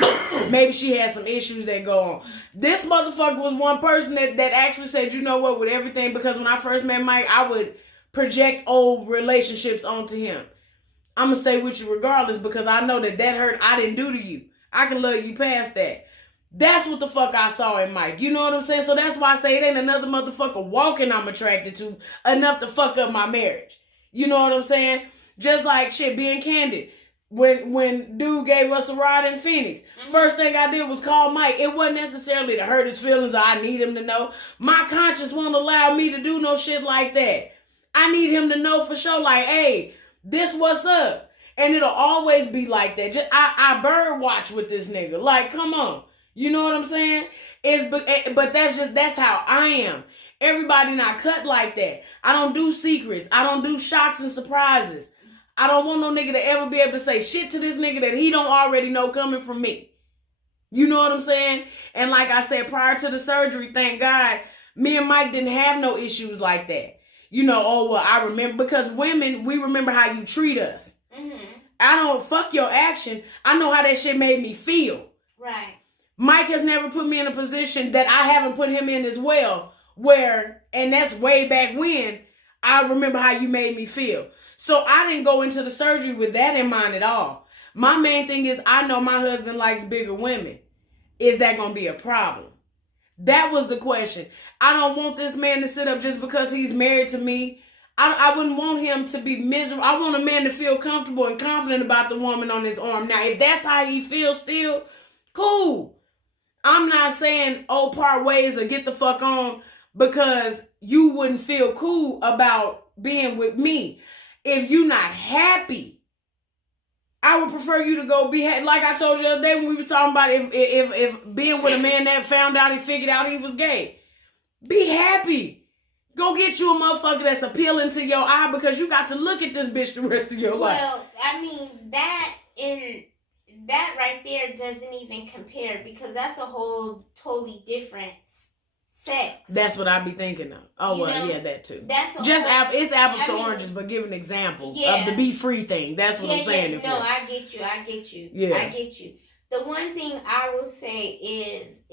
Maybe she has some issues that go on. This motherfucker was one person that actually said, you know what, with everything, because when I first met Mike, I would project old relationships onto him. I'm going to stay with you regardless because I know that hurt I didn't do to you. I can love you past that. That's what the fuck I saw in Mike. You know what I'm saying? So that's why I say it ain't another motherfucker walking I'm attracted to enough to fuck up my marriage. You know what I'm saying? Just like shit, being candid. When dude gave us a ride in Phoenix, first thing I did was call Mike. It wasn't necessarily to hurt his feelings or I need him to know. My conscience won't allow me to do no shit like that. I need him to know for sure, like, hey, this what's up. And it'll always be like that. Just I bird watch with this nigga. Like, come on. You know what I'm saying? But that's how I am. Everybody not cut like that. I don't do secrets. I don't do shocks and surprises. I don't want no nigga to ever be able to say shit to this nigga that he don't already know coming from me. You know what I'm saying? And like I said, prior to the surgery, thank God, me and Mike didn't have no issues like that. You know, oh, well, I remember, because women, we remember how you treat us. Mm-hmm. I don't fuck your action. I know how that shit made me feel. Right. Mike has never put me in a position that I haven't put him in as well, where, and that's way back when, I remember how you made me feel. So I didn't go into the surgery with that in mind at all. My main thing is, I know my husband likes bigger women. Is that going to be a problem? That was the question. I don't want this man to sit up just because he's married to me. I wouldn't want him to be miserable. I want a man to feel comfortable and confident about the woman on his arm. Now, if that's how he feels still, cool. I'm not saying, oh, part ways or get the fuck on because you wouldn't feel cool about being with me. If you're not happy, I would prefer you to go be like I told you the other day when we was talking about if being with a man that found out he figured out he was gay. Be happy. Go get you a motherfucker that's appealing to your eye because you got to look at this bitch the rest of your life. Well, I mean, that right there doesn't even compare because that's a whole totally different sex. That's what I be thinking of. Oh, well, yeah, that too. That's it's apples to oranges, but give an example of the be free thing. That's what I'm saying. No, I get you. Yeah. I get you. The one thing I will say is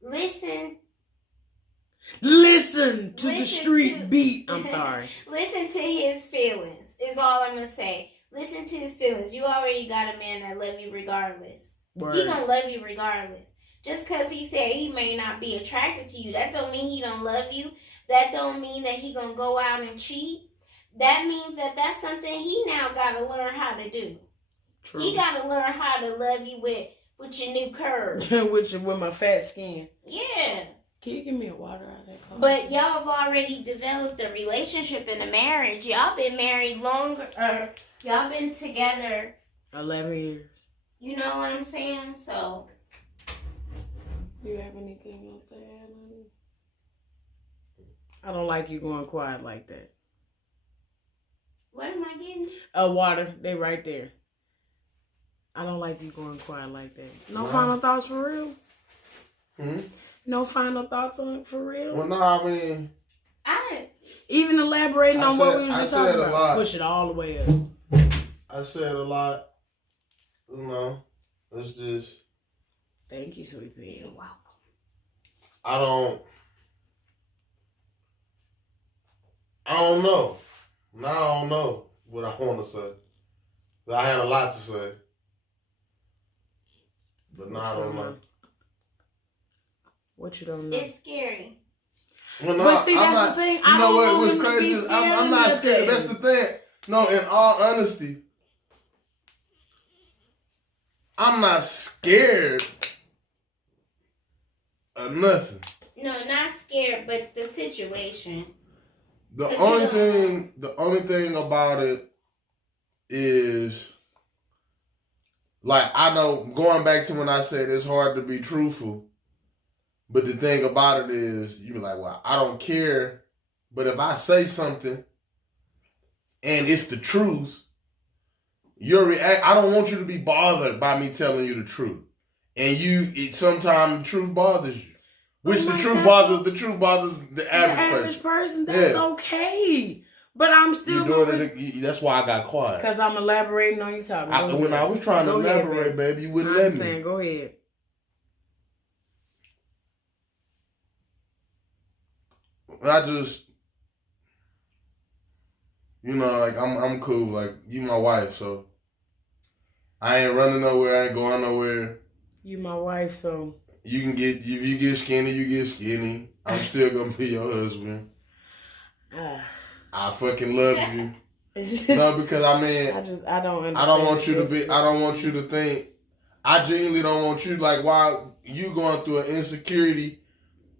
listen to the street beat. I'm sorry. Listen to his feelings is all I'm going to say. Listen to his feelings. You already got a man that love you regardless. Word. He going to love you regardless. Just because he said he may not be attracted to you, that don't mean he don't love you. That don't mean that he going to go out and cheat. That means that that's something he now got to learn how to do. True. He got to learn how to love you with your new curves. with my fat skin. Yeah. Can you give me a water out of that car? But y'all have already developed a relationship and a marriage. Y'all been married longer. Y'all been together 11 years. You know what I'm saying? So. Do you have anything else to add, honey? I don't like you going quiet like that. What am I getting? didn't. Water. They right there. I don't like you going quiet like that. No final thoughts for real? No final thoughts on it for real? Well, no, I mean... Even elaborating on what we was just talking about. Lot. Push it all the way up. I said a lot. You know, it's just... Thank you, sweet pea. You're welcome. I don't know. Now I don't know what I want to say. I had a lot to say. But now I don't know. What you don't know? It's scary. Well, no, but see, that's the thing. You know what was crazy is I'm not scared. That's the thing. No, in all honesty, I'm not scared of nothing. No, not scared, but the situation. The only thing about it is, like, I know, going back to when I said it's hard to be truthful, but the thing about it is, you be like, well, I don't care, but if I say something and it's the truth, I don't want you to be bothered by me telling you the truth. And sometimes the truth bothers you. Which the truth bothers the average person. That's okay. But I'm still that's why I got quiet. Because I'm elaborating on your topic. When I was trying to elaborate, baby, you wouldn't let me. Go ahead. I just, like, I'm cool. Like, you my wife, so I ain't running nowhere. I ain't going nowhere. You my wife, so if you get skinny, you get skinny. I'm still gonna be your husband. I fucking love you. No, because I don't understand. I don't want you to think. I genuinely don't want you, like, why you going through an insecurity,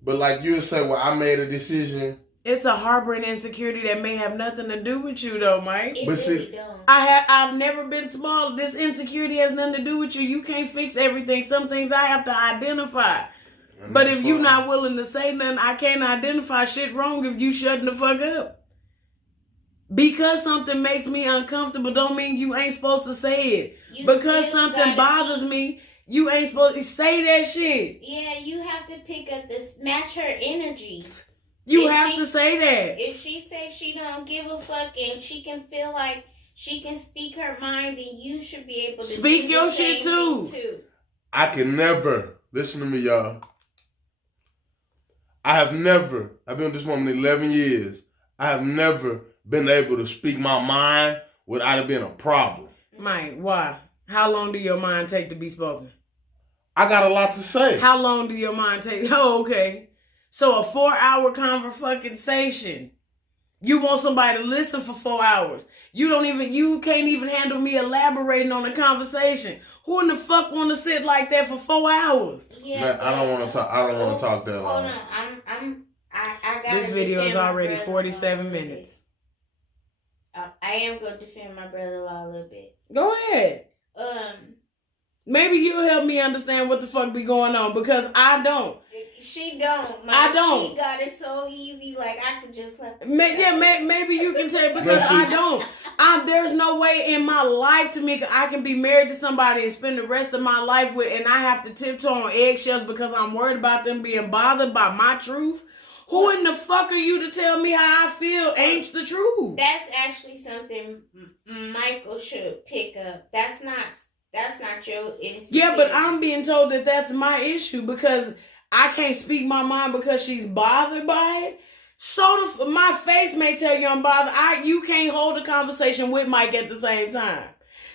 but like you'll say, well, I made a decision. It's a harboring insecurity that may have nothing to do with you, though, Mike. It really don't. I've never been small. This insecurity has nothing to do with you. You can't fix everything. Some things I have to identify. But if you're not willing to say nothing, I can't identify shit wrong if you shutting the fuck up. Because something makes me uncomfortable don't mean you ain't supposed to say it. Because something bothers me, you ain't supposed to say that shit. Yeah, you have to pick up match her energy. You have to say that. If she says she don't give a fuck and she can feel like she can speak her mind, then you should be able to speak your shit too. I can never, listen to me, y'all. I've been with this woman 11 years. I have never been able to speak my mind without it being a problem. Mike, why? How long do your mind take to be spoken? I got a lot to say. How long do your mind take? Oh, okay. So a 4-hour conversation. You want somebody to listen for 4 hours. You can't even handle me elaborating on a conversation. Who in the fuck want to sit like that for 4 hours? Yeah, man, I don't want to talk that long. Hold on, I got this video is already 47 minutes. I am going to defend my brother-in-law a little bit. Go ahead. Maybe you'll help me understand what the fuck be going on, because I don't. She don't. I don't. She got it so easy, like I could just let. Maybe you can tell, because I don't. There's no way in my life to me I can be married to somebody and spend the rest of my life with, and I have to tiptoe on eggshells because I'm worried about them being bothered by my truth. Who in the fuck are you to tell me how I feel ain't the truth? That's actually something Michael should pick up. That's not your insecurity. Yeah, but I'm being told that that's my issue because I can't speak my mind because she's bothered by it. So my face may tell you I'm bothered. You can't hold a conversation with Mike at the same time.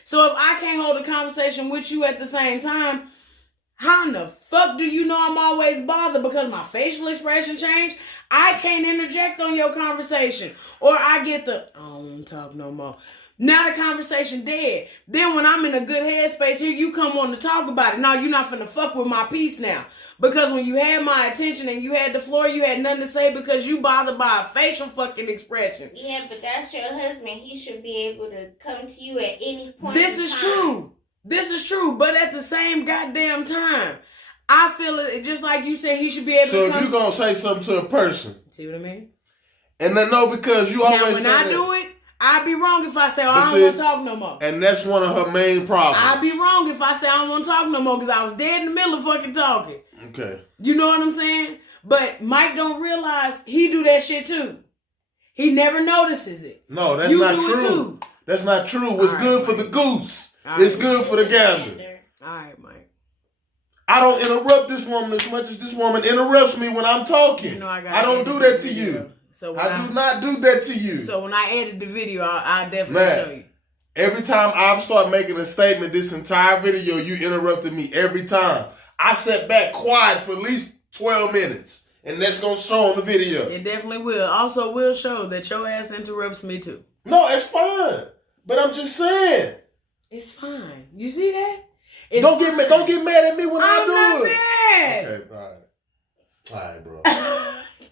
So if I can't hold a conversation with you at the same time, how in the fuck do you know I'm always bothered? Because my facial expression changed? I can't interject on your conversation. Or I get I don't want to talk no more. Now the conversation dead. Then when I'm in a good headspace, here you come on to talk about it. Now you're not finna fuck with my peace now. Because when you had my attention and you had the floor, you had nothing to say because you bothered by a facial fucking expression. Yeah, but that's your husband. He should be able to come to you at any point This is true. But at the same goddamn time, I feel it just like you said, he should be able to come. So if you're going to say something to a person. See what I mean? And then no, because you always when I do it, I'd be wrong if I say, oh, But I don't see, want to talk no more. And that's one of her main problems. I'd be wrong if I say I don't want to talk no more because I was dead in the middle of fucking talking. Okay. You know what I'm saying? But Mike don't realize he do that shit too. He never notices it. No, that's you not do true. It too. That's not true. What's good for the goose? It's good for the gander. All right, Mike. I don't interrupt this woman as much as this woman interrupts me when I'm talking. You know I don't do that to you. So I do not do that to you. So when I edit the video, I'll definitely show you. Every time I've started making a statement, this entire video, you interrupted me every time. I sat back quiet for at least 12 minutes. And that's going to show on the video. It definitely will. Also will show that your ass interrupts me too. No, it's fine. But I'm just saying. It's fine. You see that? Don't get mad at me when I do I'm not it. mad. Okay, all right, bro.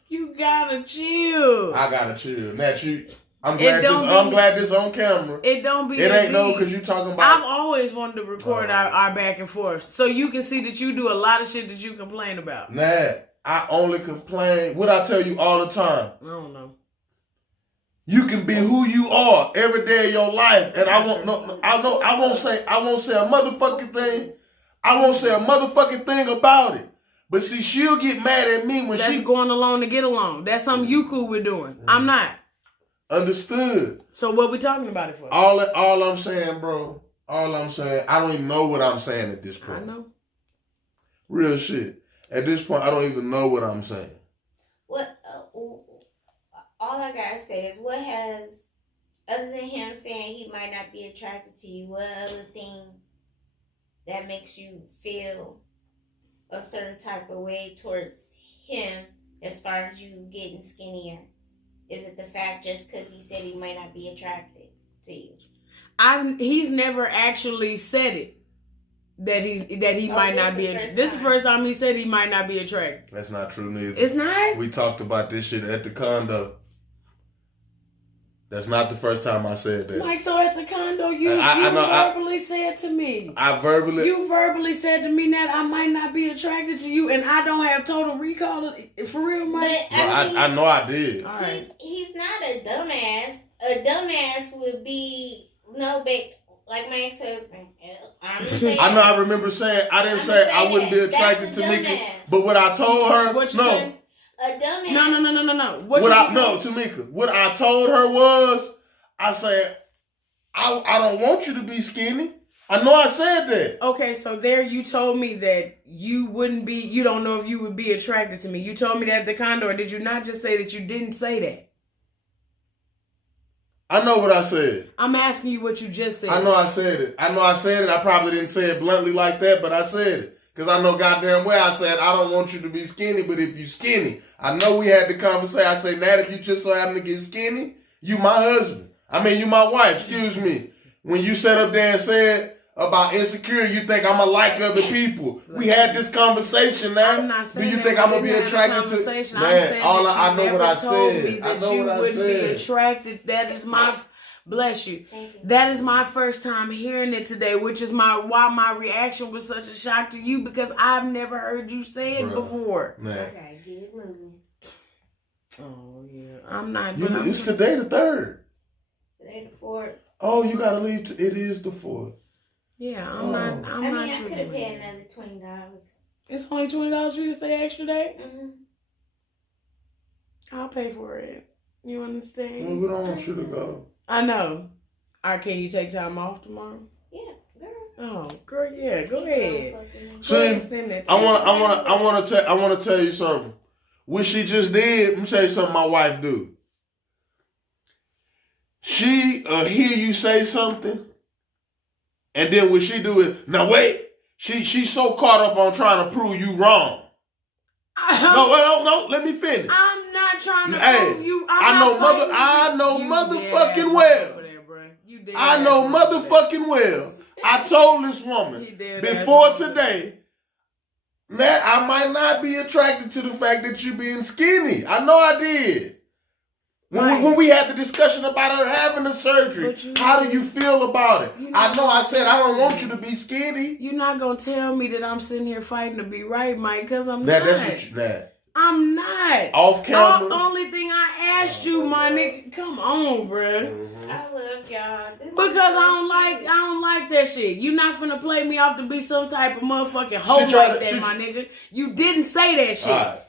You gotta chill. I gotta chill. Nat, I'm glad this on camera. It don't be. It ain't no because you talking about. I've always wanted to record our back and forth so you can see that you do a lot of shit that you complain about. Nat, I only complain. What I tell you all the time. I don't know. You can be who you are every day of your life, and I won't say a motherfucking thing. I won't say a motherfucking thing about it. But see, she'll get mad at me when That's going along to get along. That's something you cool with doing. I'm not. Understood. So what we talking about it for? All I'm saying, bro. All I'm saying, I don't even know what I'm saying at this point. I know. Real shit. At this point, I don't even know what I'm saying. What? All I gotta say is, what has, other than him saying he might not be attracted to you, what other thing that makes you feel a certain type of way towards him as far as you getting skinnier? Is it the fact just because he said he might not be attracted to you? He's never actually said it. That he might not be attracted. This is the first time he said he might not be attracted. That's not true neither. It's not? We talked about this shit at the condo. That's not the first time I said that. Mike, so at the condo, you verbally said to me. You verbally said to me that I might not be attracted to you, and I don't have total recall. For real, Mike? But, I know I did. All right. He's not a dumbass. A dumbass would be, like my ex-husband. I'm saying. I know I remember saying, I didn't say I wouldn't be attracted to Mika. But what I told her, what you say? A dumbass. No. Tamika. What I told her was, I said, I don't want you to be skinny. I know I said that. Okay, so there you told me that you don't know if you would be attracted to me. You told me that at the condo, or did you not just say that you didn't say that? I know what I said. I'm asking you what you just said. I know I said it. I probably didn't say it bluntly like that, but I said it. Because I know goddamn well I said, I don't want you to be skinny, but if you skinny, I know we had the conversation. I say, Nat, if you just so happen to get skinny, you my husband. You my wife, excuse me. When you sat up there and said about insecurity, you think I'm going to like other people. We had this conversation now. I'm not saying do you think I'm going to be attracted to? Man, I know what I said. I know what I said. Be attracted. That is my... Bless you. That is my first time hearing it today, which is why my reaction was such a shock to you, because I've never heard you say it before. Okay, get it moving. Oh yeah, I'm not. It's today the 3rd. Today the 4th. Oh, you gotta leave. It is the 4th. Yeah, I'm not. I could have paid another $20. It's only $20 for you to stay extra day. Mm-hmm. I'll pay for it. You understand? Well, we don't want you to go. I know. Can you take time off tomorrow? Yeah, girl. Oh, girl, yeah, go ahead. See, I want to tell you something. What she just did, let me tell you something my wife do. She hear you say something, and then what she do is, now wait, she's so caught up on trying to prove you wrong. No, let me finish. I'm not trying to prove you. I know motherfucking well. I know motherfucking well. I told this woman before today that I might not be attracted to the fact that you being skinny. I know I did. When we had the discussion about her having the surgery, how do you feel about it? I know I said I don't want you to be skinny. You're not going to tell me that I'm sitting here fighting to be right, Mike, because I'm not. That's what I'm not. Off camera. The only thing I asked you, my nigga, come on, bruh. I love y'all. Because I don't like that shit. You not finna play me off to be some type of motherfucking hoe like that, my nigga. You didn't say that shit. Right.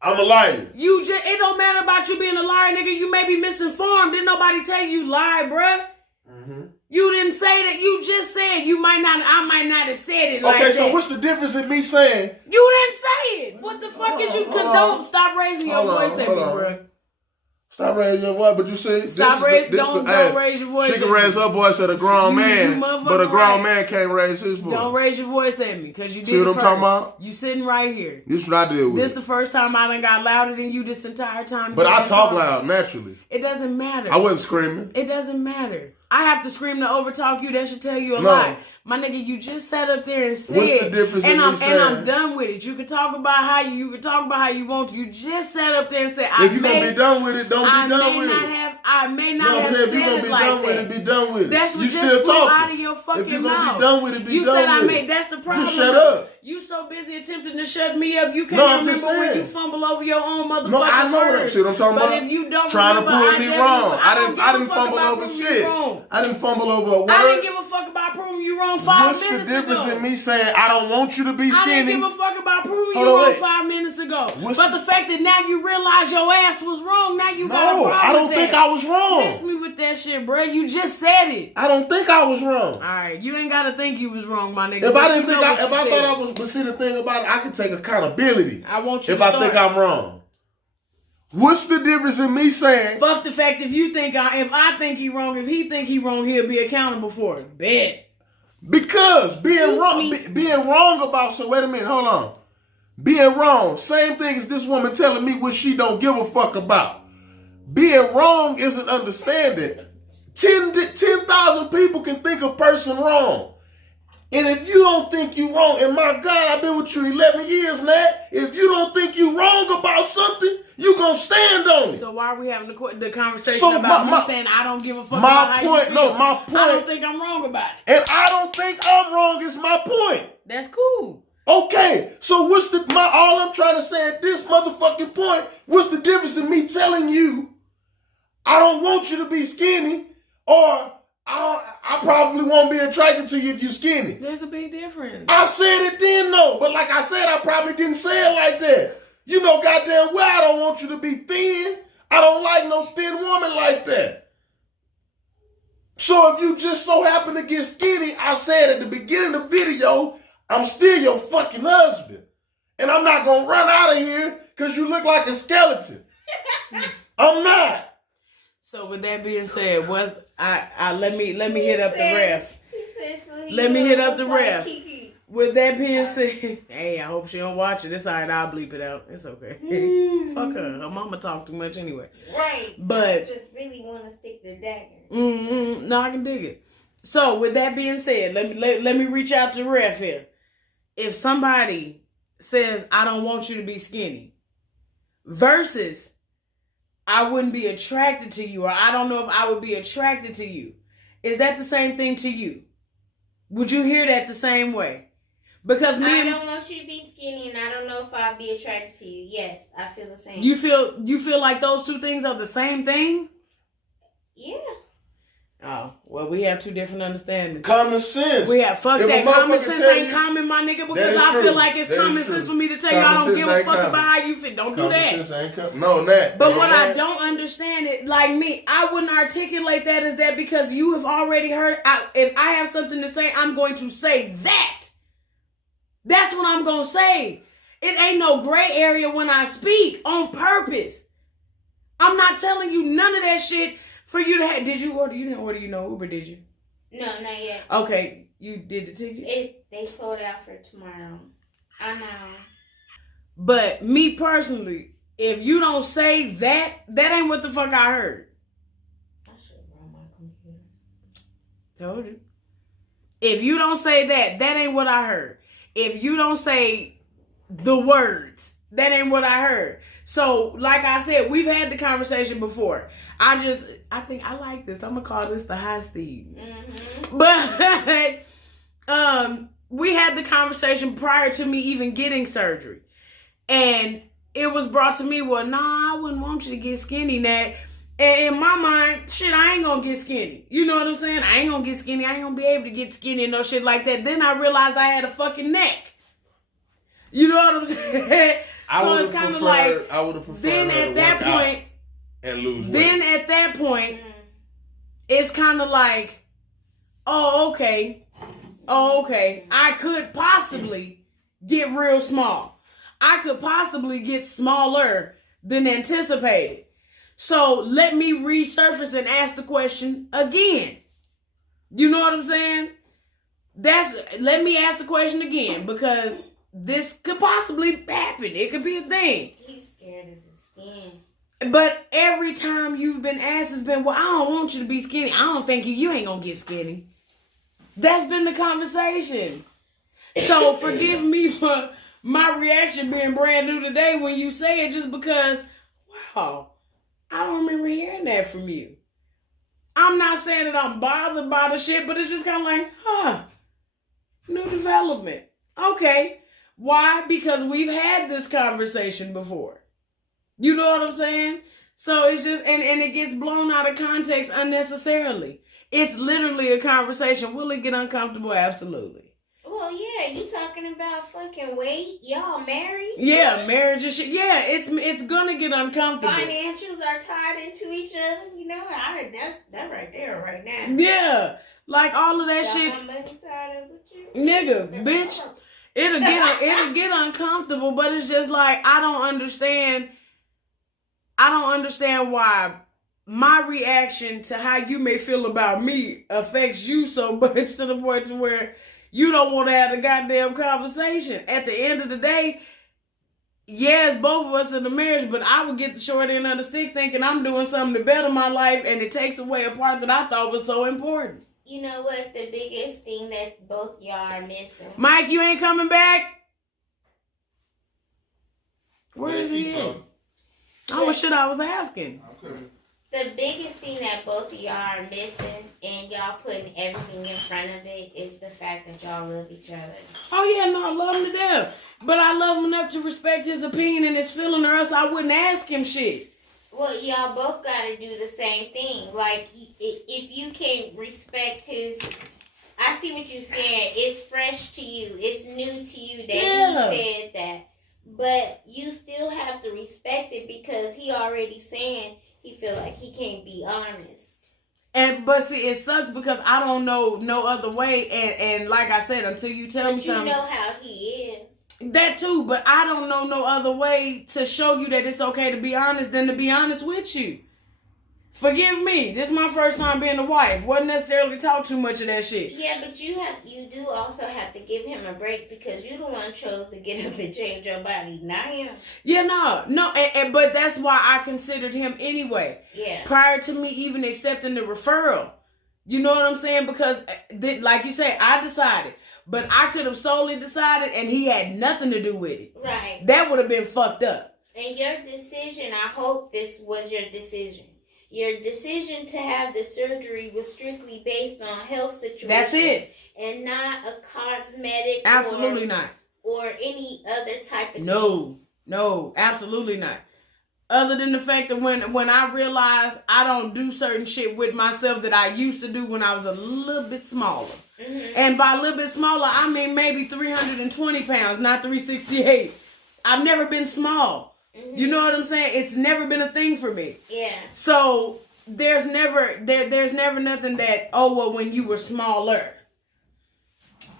I'm a liar. It don't matter about you being a liar, nigga. You may be misinformed. Didn't nobody tell you lie, bruh? Mm-hmm. You didn't say that. You just said I might not have said it like that. Okay, so what's the difference in me saying? You didn't say it. What the fuck is you condone? Stop raising your voice at me, bruh. Stop raising your voice, but you see, don't raise your voice. She can raise her voice at a grown man, but a grown man can't raise his voice. Don't raise your voice at me, because you did. See what I'm talking about? You sitting right here. This is what I deal with. This the first time I done got louder than you this entire time. But I talk loud, naturally. It doesn't matter. I wasn't screaming. It doesn't matter. I have to scream to overtalk you. That should tell you a lot. My nigga, you just sat up there and said, what's the difference and I'm done with it. You can talk about how you want to. You just sat up there and said, if you're gonna be done with it, don't be done with it. I may not have said it like that. If you're gonna be done with it, be done with it. That's what you just still flew talking. out of your fucking mouth. If you're gonna be done with it, be you done said with it. That's the problem. You shut up. You so busy attempting to shut me up, you can't remember when you fumble over your own motherfucking No, I know that shit I'm talking about. But if you don't trying to prove me wrong, I didn't fumble over shit. I didn't fumble over a word. I didn't give a fuck about proving you wrong 5 minutes ago. What's the difference in me saying I don't want you to be skinny? I didn't give a fuck about proving you wrong 5 minutes ago. But the fact that now you realize your ass was wrong, now you got a problem with that. I don't think I was wrong. Miss me with that shit, bro. You just said it. I don't think I was wrong. All right, you ain't gotta think you was wrong, my nigga. If I didn't think if I thought I was, but see the thing about it, I can take accountability. I want you if I think I'm wrong. What's the difference in me saying? Fuck the fact if I think he wrong, if he think he wrong, he'll be accountable for it. Bet. Because being wrong about, so wait a minute, hold on. Being wrong, same thing as this woman telling me what she don't give a fuck about. Being wrong isn't understanding. 10,000 people can think a person wrong. And if you don't think you wrong, and my God, I've been with you 11 years, Nat. If you don't think you wrong about something, you gonna stand on it. So why are we having the conversation about me saying I don't give a fuck about how you feel? My point. I don't think I'm wrong about it. And I don't think I'm wrong is my point. That's cool. Okay, so what's all I'm trying to say at this motherfucking point, what's the difference in me telling you I don't want you to be skinny, or I probably won't be attracted to you if you're skinny? There's a big difference. I said it then, though. But like I said, I probably didn't say it like that. You know goddamn well I don't want you to be thin. I don't like no thin woman like that. So if you just so happen to get skinny, I said at the beginning of the video, I'm still your fucking husband. And I'm not going to run out of here because you look like a skeleton. I'm not. So with that being said, let me hit up the ref. Let me hit up the ref. With that being said, hey, I hope she don't watch it. It's alright, I'll bleep it out. It's okay. Fuck her. Her mama talk too much anyway. Right. But I just really want to stick the dagger. No, I can dig it. So with that being said, let me reach out to ref here. If somebody says I don't want you to be skinny, versus I wouldn't be attracted to you, or I don't know if I would be attracted to you, is that the same thing to you? Would you hear that the same way? Because I don't want you to be skinny, and I don't know if I'll be attracted to you. Yes, I feel the same. You feel like those two things are the same thing? Yeah. Oh, well, we have two different understandings. Common sense. We have that. Common sense ain't common, my nigga, because I feel like it's common sense for me to tell you I don't give a fuck about how you feel. Don't do that. Common sense ain't no, that. But what I don't understand it, like me, I wouldn't articulate that as that because you have already heard. If I have something to say, I'm going to say that. That's what I'm going to say. It ain't no gray area when I speak on purpose. I'm not telling you none of that shit for you to have. Did you order? You didn't order Uber, did you? No, not yet. Okay, you did the ticket? They sold out for tomorrow. I know. But me personally, if you don't say that ain't what the fuck I heard. I should have brought my computer. Told you. If you don't say that ain't what I heard. If you don't say the words, that ain't what I heard. So, like I said, we've had the conversation before. I think I like this. I'm going to call this the high Steve. Mm-hmm. But we had the conversation prior to me even getting surgery. And it was brought to me, well, nah, I wouldn't want you to get skinny, Nat. And in my mind, shit, I ain't gonna get skinny. You know what I'm saying? I ain't gonna get skinny. I ain't gonna be able to get skinny and no shit like that. Then I realized I had a fucking neck. You know what I'm saying? So it's kind of like, I would have preferred then her at to that work out point, and lose weight. then at that point, it's kind of like, oh, okay. I could possibly get real small. I could possibly get smaller than anticipated. So let me resurface and ask the question again. You know what I'm saying? Let me ask the question again, because this could possibly happen. It could be a thing. He's scared of the skin. But every time you've been asked, it's been, well, I don't want you to be skinny. I don't think you ain't gonna get skinny. That's been the conversation. So forgive me for my reaction being brand new today when you say it, just because, wow, I don't remember hearing that from you. I'm not saying that I'm bothered by the shit, but it's just kind of like, new development. Okay. Why? Because we've had this conversation before. You know what I'm saying? So it's just, and it gets blown out of context unnecessarily. It's literally a conversation. Will it get uncomfortable? Absolutely. Well, yeah, you talking about fucking weight? Y'all married? Yeah, marriage and shit. Yeah, it's gonna get uncomfortable. Financials are tied into each other. You know, that's right there right now. Yeah, like all of that shit. My money tied up with you, nigga, bitch. It'll get uncomfortable, but it's just like I don't understand why my reaction to how you may feel about me affects you so much to the point to where you don't want to have the goddamn conversation. At the end of the day, yes, both of us in the marriage, but I would get the short end of the stick thinking I'm doing something to better my life, and it takes away a part that I thought was so important. You know what? The biggest thing that both y'all are missing. Mike, you ain't coming back? Where is he at? Oh, what shit I was asking? Okay. The biggest thing that both of y'all are missing, and y'all putting everything in front of it, is the fact that y'all love each other. Oh yeah, no, I love him to death. But I love him enough to respect his opinion and his feeling, or else I wouldn't ask him shit. Well, y'all both got to do the same thing. Like, if you can't respect his... I see what you're saying. It's fresh to you. It's new to you that he said that. But you still have to respect it, because he already saying he feel like he can't be honest. But see, it sucks because I don't know no other way. And like I said, until you tell me something... you know how he is. That too, but I don't know no other way to show you that it's okay to be honest than to be honest with you. Forgive me. This is my first time being a wife. Wasn't necessarily taught too much of that shit. Yeah, but you do also have to give him a break, because you the one chose to get up and change your body, not him. Yeah, no, but that's why I considered him anyway. Yeah. Prior to me even accepting the referral. You know what I'm saying? Because, like you say, I decided. But I could have solely decided and he had nothing to do with it. Right. That would have been fucked up. And your decision, I hope this was your decision. Your decision to have the surgery was strictly based on health situations. That's it. And not a cosmetic. Absolutely not. Or any other type of thing. No, absolutely not. Other than the fact that when I realized I don't do certain shit with myself that I used to do when I was a little bit smaller. Mm-hmm. And by a little bit smaller, I mean maybe 320 pounds, not 368. I've never been small. Mm-hmm. You know what I'm saying? It's never been a thing for me. Yeah. So there's never nothing that, oh, well, when you were smaller.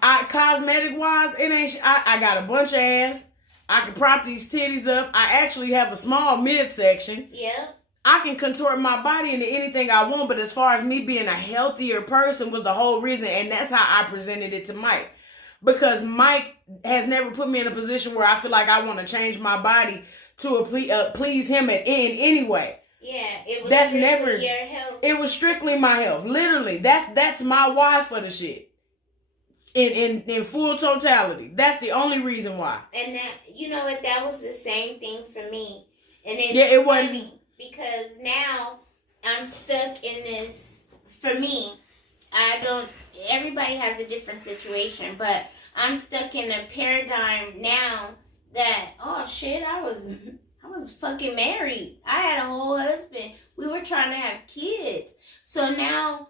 Cosmetic wise, it ain't. I got a bunch of ass. I can prop these titties up. I actually have a small midsection. Yeah. I can contort my body into anything I want, but as far as me being a healthier person was the whole reason, and that's how I presented it to Mike. Because Mike has never put me in a position where I feel like I want to change my body to please him in any way. Yeah, it was your health. It was strictly my health. Literally, that's my why for the shit. In full totality. That's the only reason why. And that, you know what, that was the same thing for me. And it's it funny wasn't, because now I'm stuck in this. For me, everybody has a different situation, but I'm stuck in a paradigm now that, oh shit, I was I was fucking married. I had a whole husband. We were trying to have kids. So now,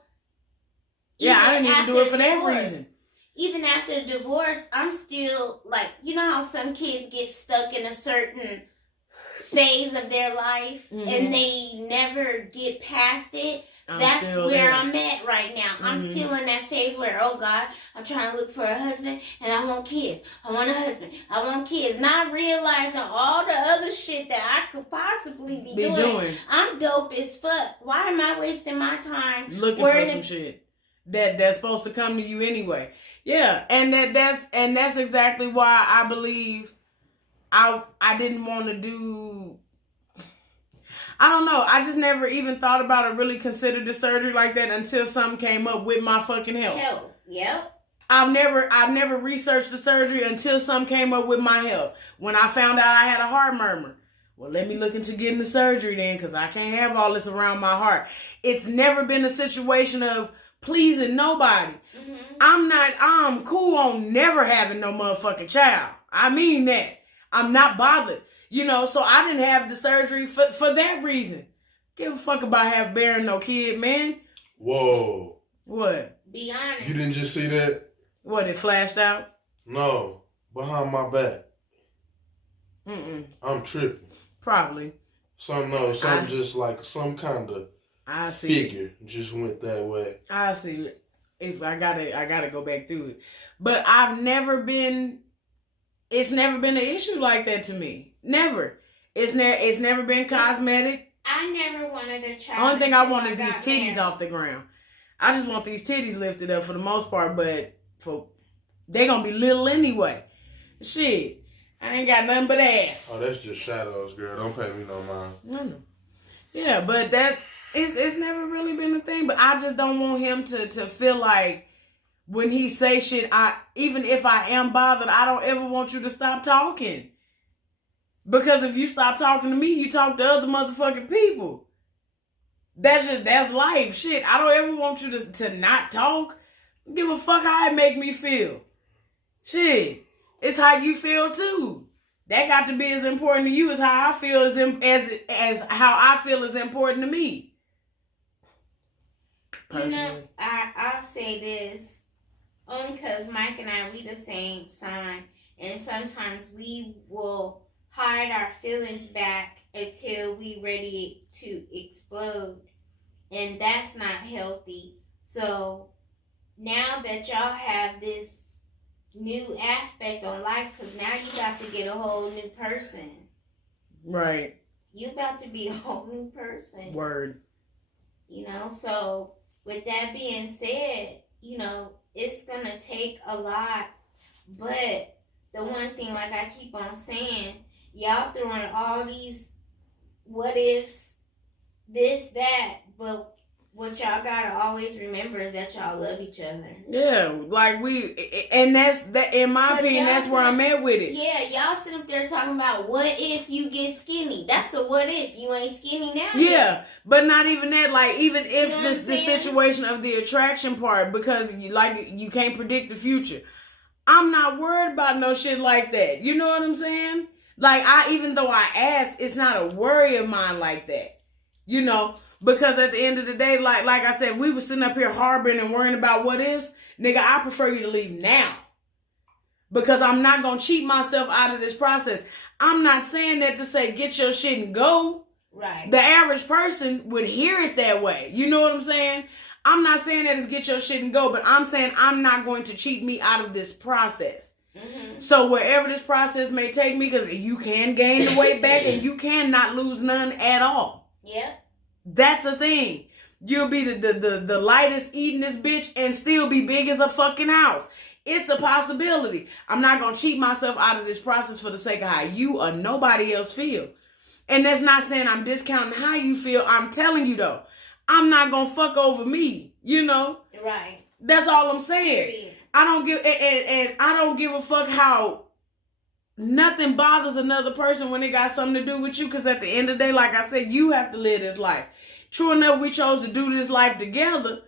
yeah, I didn't even do it for that reason. Even after divorce, I'm still like, you know how some kids get stuck in a certain phase of their life and they never get past it? That's where there. I'm at right now. I'm still in that phase where, oh God, I'm trying to look for a husband and I want kids. I want a husband. I want kids. Not realizing all the other shit that I could possibly be doing. I'm dope as fuck. Why am I wasting my time looking for some shit that's supposed to come to you anyway? Yeah, and that's exactly why I believe I didn't want to do. I don't know. I just never even thought about or really considered the surgery like that until something came up with my fucking health. Yep. I've never researched the surgery until something came up with my health. When I found out I had a heart murmur, well, let me look into getting the surgery then, because I can't have all this around my heart. It's never been a situation of pleasing nobody. I'm cool on never having no motherfucking child. I mean that. I'm not bothered. You know, so I didn't have the surgery for that reason. Give a fuck about bearing no kid, man. Whoa. What? Be honest. You didn't just see that? What, it flashed out? No. Behind my back. I'm tripping. Probably. Just like some kind of figure just went that way. I see it. If I gotta go back through it. But it's never been an issue like that to me. Never. It's never been cosmetic. I never wanted a child. Only thing I want is these titties off the ground. I just want these titties lifted up for the most part, but they gonna be little anyway. Shit, I ain't got nothing but ass. Oh, that's just shadows, girl. Don't pay me no mind. No. Yeah, but it's never really been a thing. But I just don't want him to feel like when he say shit, even if I am bothered, I don't ever want you to stop talking. Because if you stop talking to me, you talk to other motherfucking people. That's life. Shit, I don't ever want you to not talk. Give a fuck how it make me feel. Shit, it's how you feel too. That got to be as important to you as how I feel as how I feel is important to me. Personally. You know, I'll say this only because Mike and I, we the same sign, and sometimes we will hide our feelings back until we ready to explode, and that's not healthy. So now that y'all have this new aspect on life, because now you got to get a whole new person, right? You about to be a whole new person. Word. You know, so with that being said, you know, it's gonna take a lot, but the one thing, like I keep on saying, y'all throwing all these what ifs, this, that, but what y'all gotta always remember is that y'all love each other. Yeah, like and that's in my opinion, that's where I'm at with it. Yeah, y'all sit up there talking about what if you get skinny. That's a what if. You ain't skinny now. Yeah, but not even that. Like, even if the situation of the attraction part, because you can't predict the future. I'm not worried about no shit like that. You know what I'm saying? Like, even though I ask, it's not a worry of mine like that. You know? Because at the end of the day, like I said, we were sitting up here harboring and worrying about what ifs. Nigga, I prefer you to leave now. Because I'm not going to cheat myself out of this process. I'm not saying that to say get your shit and go. Right. The average person would hear it that way. You know what I'm saying? I'm not saying that it's get your shit and go, but I'm saying I'm not going to cheat me out of this process. Mm-hmm. So wherever this process may take me, because you can gain the weight back and you cannot lose none at all. Yeah. That's the thing. You'll be the lightest eating this bitch and still be big as a fucking house. It's a possibility. I'm not going to cheat myself out of this process for the sake of how you or nobody else feel. And that's not saying I'm discounting how you feel. I'm telling you though, I'm not going to fuck over me, you know? Right. That's all I'm saying. I don't give a fuck how nothing bothers another person when it got something to do with you, because at the end of the day, like I said, you have to live this life. True enough, we chose to do this life together,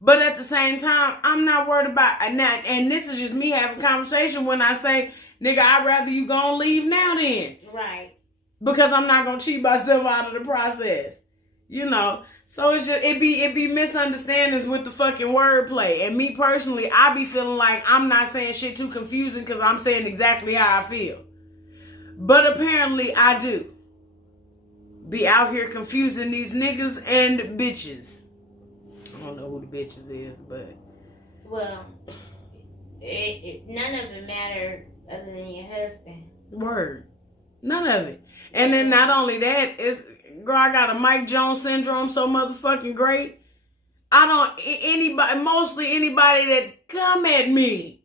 but at the same time, I'm not worried about, and this is just me having a conversation when I say, nigga, I'd rather you go and leave now then. Right. because I'm not gonna cheat myself out of the process. You know, so it's just it be misunderstandings with the fucking wordplay. And me personally, I be feeling like I'm not saying shit too confusing because I'm saying exactly how I feel. But apparently I do. Be out here confusing these niggas and bitches. I don't know who the bitches is, but well, none of it mattered other than your husband. Word, none of it. And then not only that, it's girl, I got a Mike Jones syndrome so motherfucking great. Mostly anybody that come at me,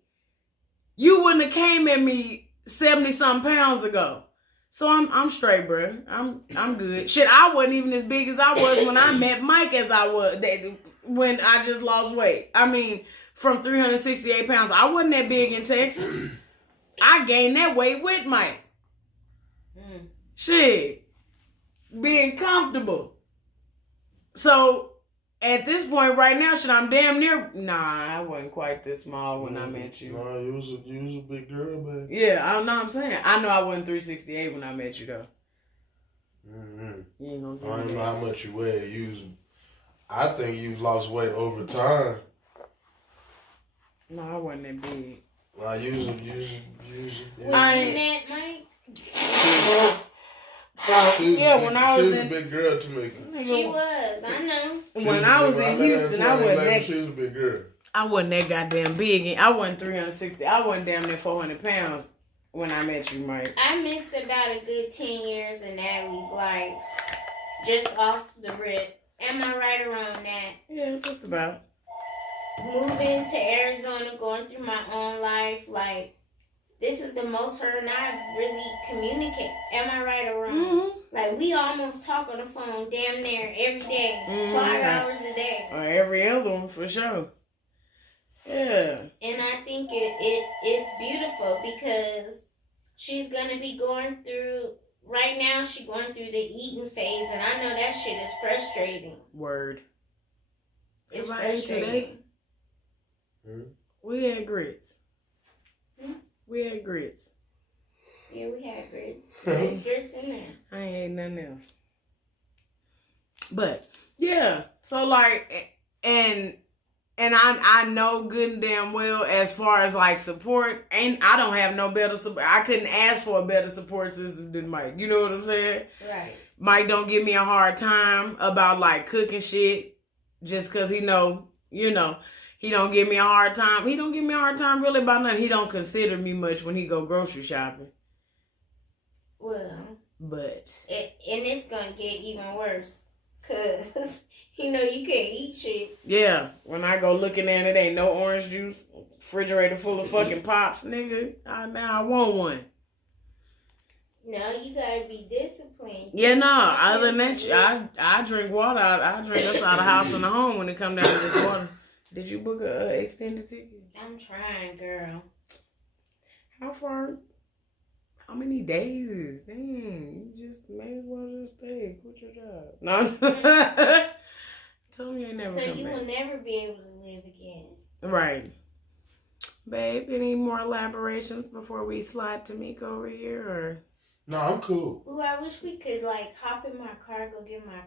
you wouldn't have came at me 70-something pounds ago. So I'm straight, bro. I'm good. Shit, I wasn't even as big as I was when I met Mike as I was when I just lost weight. I mean, from 368 pounds, I wasn't that big in Texas. I gained that weight with Mike. Shit. Being comfortable. So, at this point right now, shit, I'm damn near... Nah, I wasn't quite this small when I met you. Nah, you was a big girl, man. Yeah, I know what I'm saying. I know I wasn't 368 when I met you, though. Mm-hmm. You ain't gonna I don't give me know that. how much you weigh. I think you've lost weight over time. No, I wasn't that big. Nah, you was When you I- met Mike, when I was she was in... a big girl to me. she was. I know. When I was in Houston, I wasn't that... She was a big girl. I wasn't that goddamn big. And I wasn't 360. I wasn't damn near 400 pounds when I met you, Mike. I missed about a good 10 years in Natalie's life, just off the rip. Am I right around that? Yeah, just about. Moving to Arizona, going through my own life, like, this is the most her and I really communicate. Am I right or wrong? Mm-hmm. Like, we almost talk on the phone damn near every day, 5 hours a day. Or every other one, for sure. Yeah. And I think it's beautiful because she's going to be going through, right now she's going through the eating phase, and I know that shit is frustrating. Word. It's If I ate frustrating. today, we had grits. Hmm? We had grits. Yeah, we had grits. There's grits in there. I ain't ate nothing else. But, yeah. So, like, and I know good and damn well as far as, like, support, I don't have no better support. I couldn't ask for a better support system than Mike. You know what I'm saying? Right. Mike don't give me a hard time about, like, cooking shit just because he know, you know, he don't give me a hard time. He don't give me a hard time really about nothing. He don't consider me much when he go grocery shopping. Well, But. and it's going to get even worse because, you know, you can't eat shit. Yeah, when I go looking at it, ain't no orange juice, refrigerator full of fucking pops, nigga. Now I want one. No, you gotta be disciplined. Yeah, no. Other than that, I drink water. I drink outside the house and the home when it come down to this water. Did you book a extended ticket? I'm trying, girl. How far? How many days? Dang, you just may as well just stay. Quit your job. No. Tell me you ain't never So come you back. will never be able to live again. Right. Babe, any more elaborations before we slide Tamika over here, or? No, I'm cool. Ooh, I wish we could like hop in my car, go get my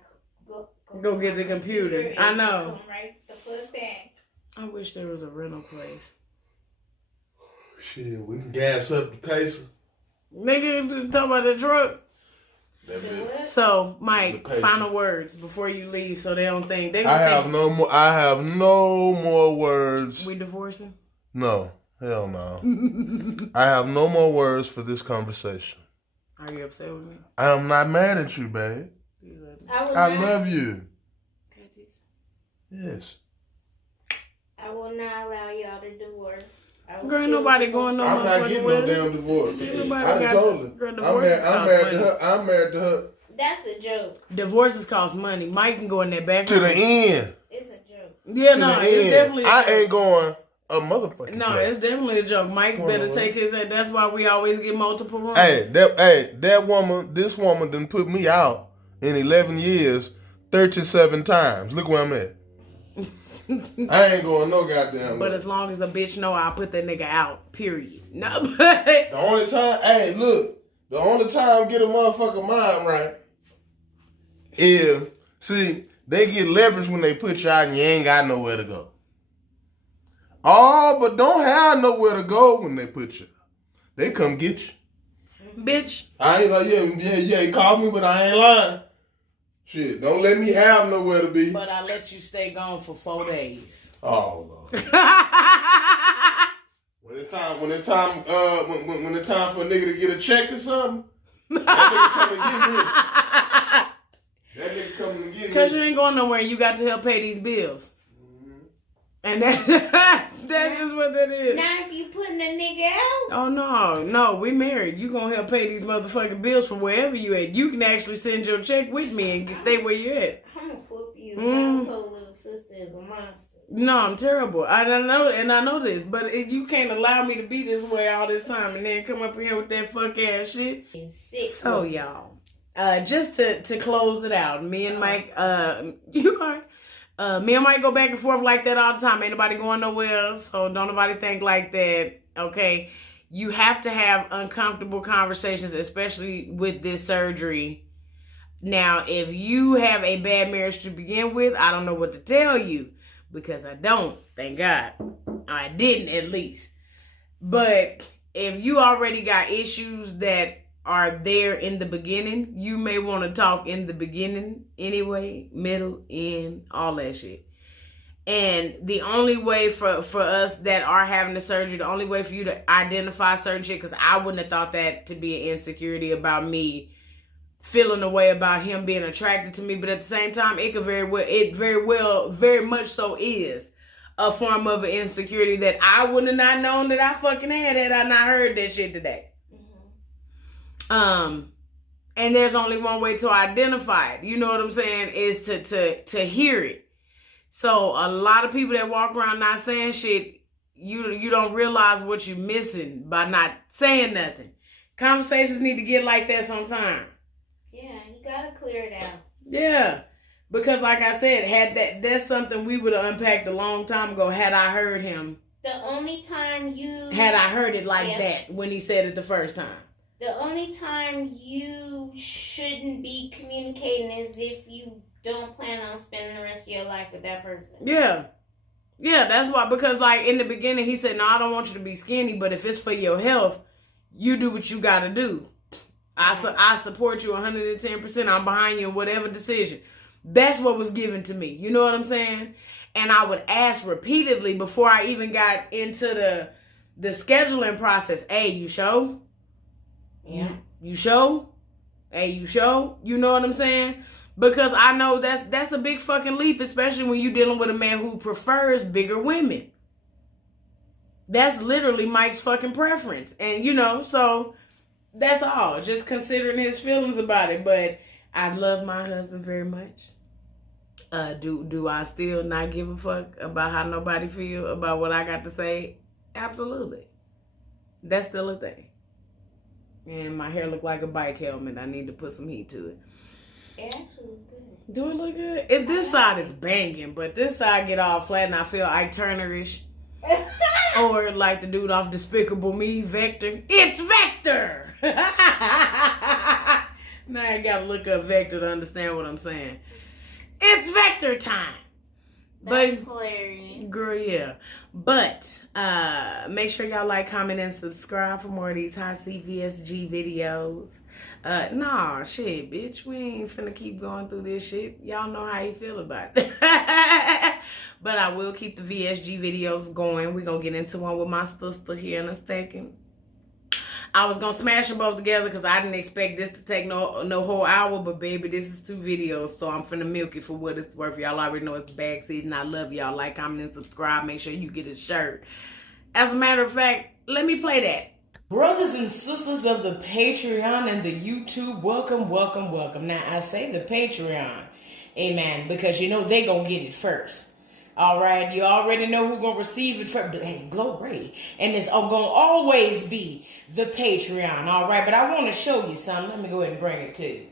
Go get the computer. and I know. Come right the fuck back. I wish there was a rental place. Shit, we can gas up the pacer. Nigga, talk about the truck. The what? So, Mike, The patient. final words before you leave, so they don't think they. I have no more words. We divorcing? No, hell no. I have no more words for this conversation. Are you upset with me? I am not mad at you, babe. You love me. I love you. Okay, Jesus. Yes. I will not allow y'all to divorce. Girl, ain't nobody going no I'm not motherfucking getting no wedding. damn divorce. Nobody I done got told to- her. girl, I'm divorces cost married money. to her. I'm married to her That's a joke. Divorces cost money. Mike can go in that back to the room. end. It's a joke. Yeah, To no, the it's end. definitely a I joke. ain't going a motherfucking No, place. it's definitely a joke. Mike Come on, better man. take his. That's why we always get multiple rooms. That woman, this woman done put me out in 11 years 37 times. Look where I'm at. I ain't going no goddamn But way. as long as a bitch know, I'll put that nigga out. Period. No, but The only time, hey, look, The only time get a motherfucker mind right is, see, they get leverage when they put you out and you ain't got nowhere to go. Oh, but don't have nowhere to go when they put you. They come get you. Bitch. I ain't like, yeah, he called me, but I ain't lying. Shit, don't let me have nowhere to be. But I let you stay gone for 4 days. Oh, Lord. When it's time for a nigga to get a check or something, that nigga coming to get me. Because you ain't going nowhere and you got to help pay these bills. And that's just what that is. Now if you putting a nigga out. Oh, no, we married. You gonna help pay these motherfucking bills from wherever you at. You can actually send your check with me and stay where you at. I'm gonna whoop you. My poor little sister is a monster. No, I'm terrible. I know this. But if you can't allow me to be this way all this time and then come up in here with that fuck ass shit. So, y'all, just to close it out, me and Mike, me and Mike go back and forth like that all the time. Ain't nobody going nowhere, so don't nobody think like that, okay? You have to have uncomfortable conversations, especially with this surgery. Now, if you have a bad marriage to begin with, I don't know what to tell you, because I don't, thank God. I didn't, at least. But if you already got issues that are there in the beginning, you may want to talk in the beginning anyway, middle, end, all that shit. And the only way for us that are having the surgery, the only way for you to identify certain shit, because I wouldn't have thought that to be an insecurity about me feeling a way about him being attracted to me, but at the same time, it very much so is a form of an insecurity that I would have not known that I fucking had I not heard that shit today. And there's only one way to identify it. You know what I'm saying? Is to hear it. So a lot of people that walk around not saying shit, you don't realize what you're missing by not saying nothing. Conversations need to get like that sometime. Yeah, you gotta clear it out. Yeah. Because like I said, that's something we would have unpacked a long time ago had I heard him. The only time you... Had I heard it like that when he said it the first time. The only time you shouldn't be communicating is if you don't plan on spending the rest of your life with that person. Yeah. Yeah, that's why. Because, like, in the beginning, he said, no, I don't want you to be skinny, but if it's for your health, you do what you got to do. I support you 110%. I'm behind you in whatever decision. That's what was given to me. You know what I'm saying? And I would ask repeatedly before I even got into the scheduling process. Hey, you sure? Yeah. You sure? Hey, you sure? You know what I'm saying? Because I know that's a big fucking leap, especially when you're dealing with a man who prefers bigger women. That's literally Mike's fucking preference. And, you know, so that's all. Just considering his feelings about it. But I love my husband very much. Do I still not give a fuck about how nobody feel about what I got to say? Absolutely. That's still a thing. And my hair look like a bike helmet. I need to put some heat to it. It actually looks good. Do it look good? If this side is banging, but this side get all flat and I feel Ike Turner-ish. Or like the dude off Despicable Me, Vector. It's Vector! Now I gotta look up Vector to understand what I'm saying. It's Vector time! That's hilarious. Girl, yeah. But make sure y'all like, comment, and subscribe for more of these high C VSG videos. Nah, shit, bitch. We ain't finna keep going through this shit. Y'all know how you feel about it. But I will keep the VSG videos going. We're gonna get into one with my sister here in a second. I was gonna smash them both together because I didn't expect this to take no whole hour, but baby, this is 2 videos, so I'm finna milk it for what it's worth. Y'all already know it's bag season. I love y'all. Like, comment, and subscribe. Make sure you get a shirt. As a matter of fact, let me play that. Brothers and sisters of the Patreon and the YouTube, welcome, welcome, welcome. Now, I say the Patreon, amen, because you know they gonna get it first. All right, you already know who's going to receive it first. Hey, glory. And it's going to always be the Patreon, all right? But I want to show you something. Let me go ahead and bring it to you.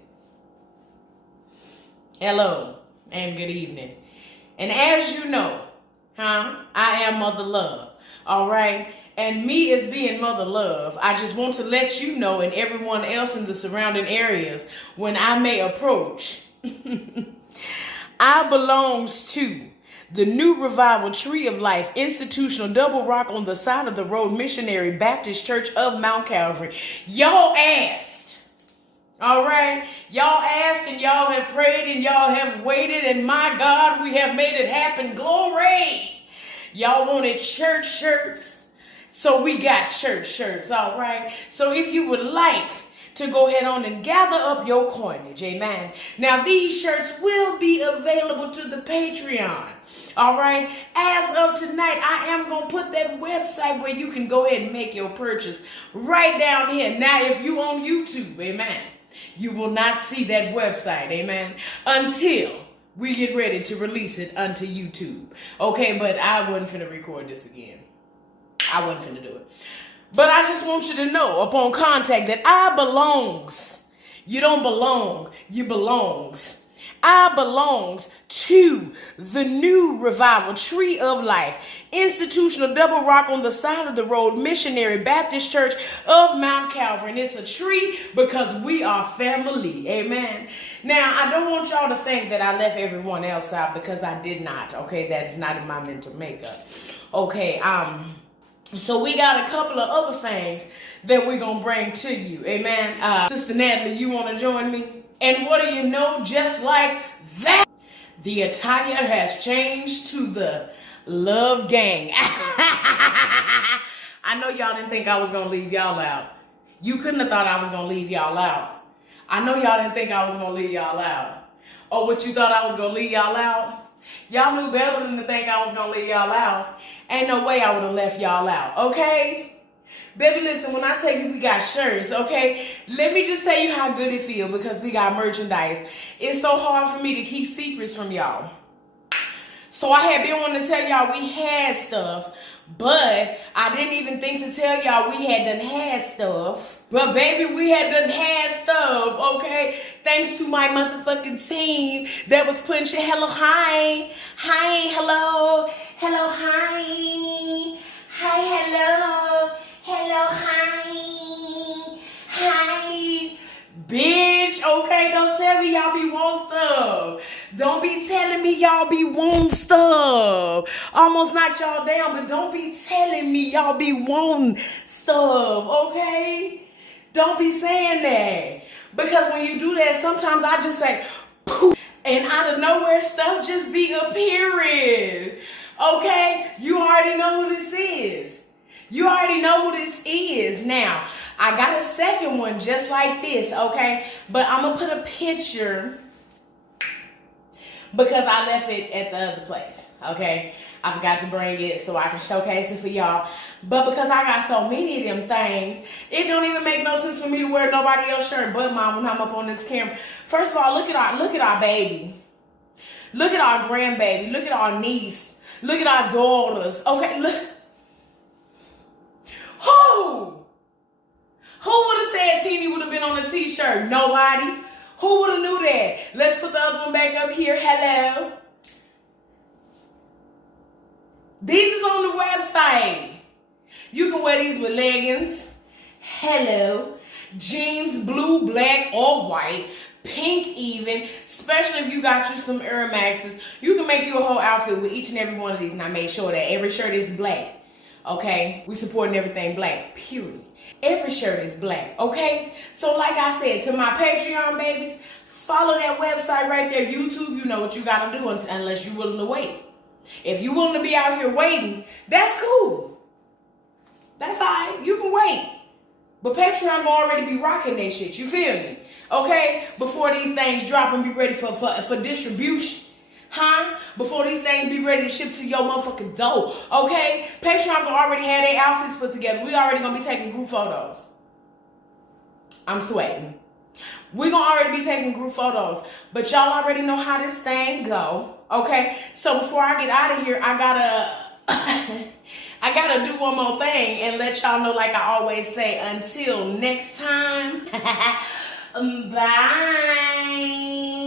Hello, and good evening. And as you know, I am Mother Love. All right. And me as being Mother Love, I just want to let you know and everyone else in the surrounding areas when I may approach. I belongs to the New Revival Tree of Life Institutional Double Rock on the Side of the Road Missionary Baptist Church of Mount Calvary. Y'all asked. All right. Y'all asked and y'all have prayed and y'all have waited. And my God, we have made it happen. Glory. Y'all wanted church shirts. So we got church shirts. All right. So if you would like to go ahead on and gather up your coinage. Amen. Now these shirts will be available to the Patreon. All right. As of tonight, I am going to put that website where you can go ahead and make your purchase right down here. Now, if you on YouTube, amen, you will not see that website. Amen. Until we get ready to release it unto YouTube. Okay. But I wasn't finna record this again. I wasn't finna do it. But I just want you to know upon contact that I belongs. You don't belong. You belongs. I belongs to the New Revival Tree of Life Institutional Double Rock on the Side of the Road Missionary Baptist Church of Mount Calvary. And it's a tree because we are family. Amen. Now, I don't want y'all to think that I left everyone else out because I did not. Okay, that's not in my mental makeup. Okay, so we got a couple of other things that we're going to bring to you. Amen. Sister Natalie, you want to join me? And what do you know? Just like that, the attire has changed to the Love Gang. I know y'all didn't think I was going to leave y'all out. You couldn't have thought I was going to leave y'all out. I know y'all didn't think I was going to leave y'all out. Or what you thought I was going to leave y'all out? Y'all knew better than to think I was going to leave y'all out. Ain't no way I would have left y'all out, okay? Baby, listen, when I tell you we got shirts, okay, let me just tell you how good it feels because we got merchandise. It's so hard for me to keep secrets from y'all. So I had been wanting to tell y'all we had stuff, but I didn't even think to tell y'all we had done had stuff. But baby, we had done had stuff, okay? Thanks to my motherfucking team that was putting shit. Hello, hi. Hi, hello. Hello, hi. Hi, hello. Hello, hi. Hi. Bitch, okay, don't tell me y'all be want stuff. Don't be telling me y'all be want stuff. Almost knocked y'all down, but don't be telling me y'all be want stuff, okay? Don't be saying that. Because when you do that, sometimes I just say, poof, and out of nowhere, stuff just be appearing. Okay? You already know who this is. You already know who this is. Now, I got a second one just like this, okay? But I'm going to put a picture because I left it at the other place, okay? I forgot to bring it so I can showcase it for y'all. But because I got so many of them things, it don't even make no sense for me to wear nobody else's shirt but mine when I'm up on this camera. First of all, look at our baby. Look at our grandbaby. Look at our niece. Look at our daughters. Okay, look. Who would have said Teeny would have been on a t-shirt? Nobody. Who would have knew that? Let's put the other one back up here. Hello. These is on the website. You can wear these with leggings. Hello. Jeans, blue, black, or white. Pink even. Especially if you got you some Air Maxes. You can make you a whole outfit with each and every one of these. And I made sure that every shirt is black. Okay? We supporting everything black. Period. Every shirt is black. Okay? So like I said, to my Patreon babies, follow that website right there. YouTube, you know what you got to do unless you're willing to wait. If you're willing to be out here waiting, that's cool. That's all right. You can wait. But Patreon will already be rocking that shit. You feel me? Okay? Before these things drop and be ready for distribution. Huh? Before these things be ready to ship to your motherfucking door. Okay? Patreon will already have their outfits put together. We already going to be taking group photos. I'm sweating. We're going to already be taking group photos. But y'all already know how this thing go. Okay? So before I get out of here, I gotta do one more thing and let y'all know, like I always say, until next time. Bye.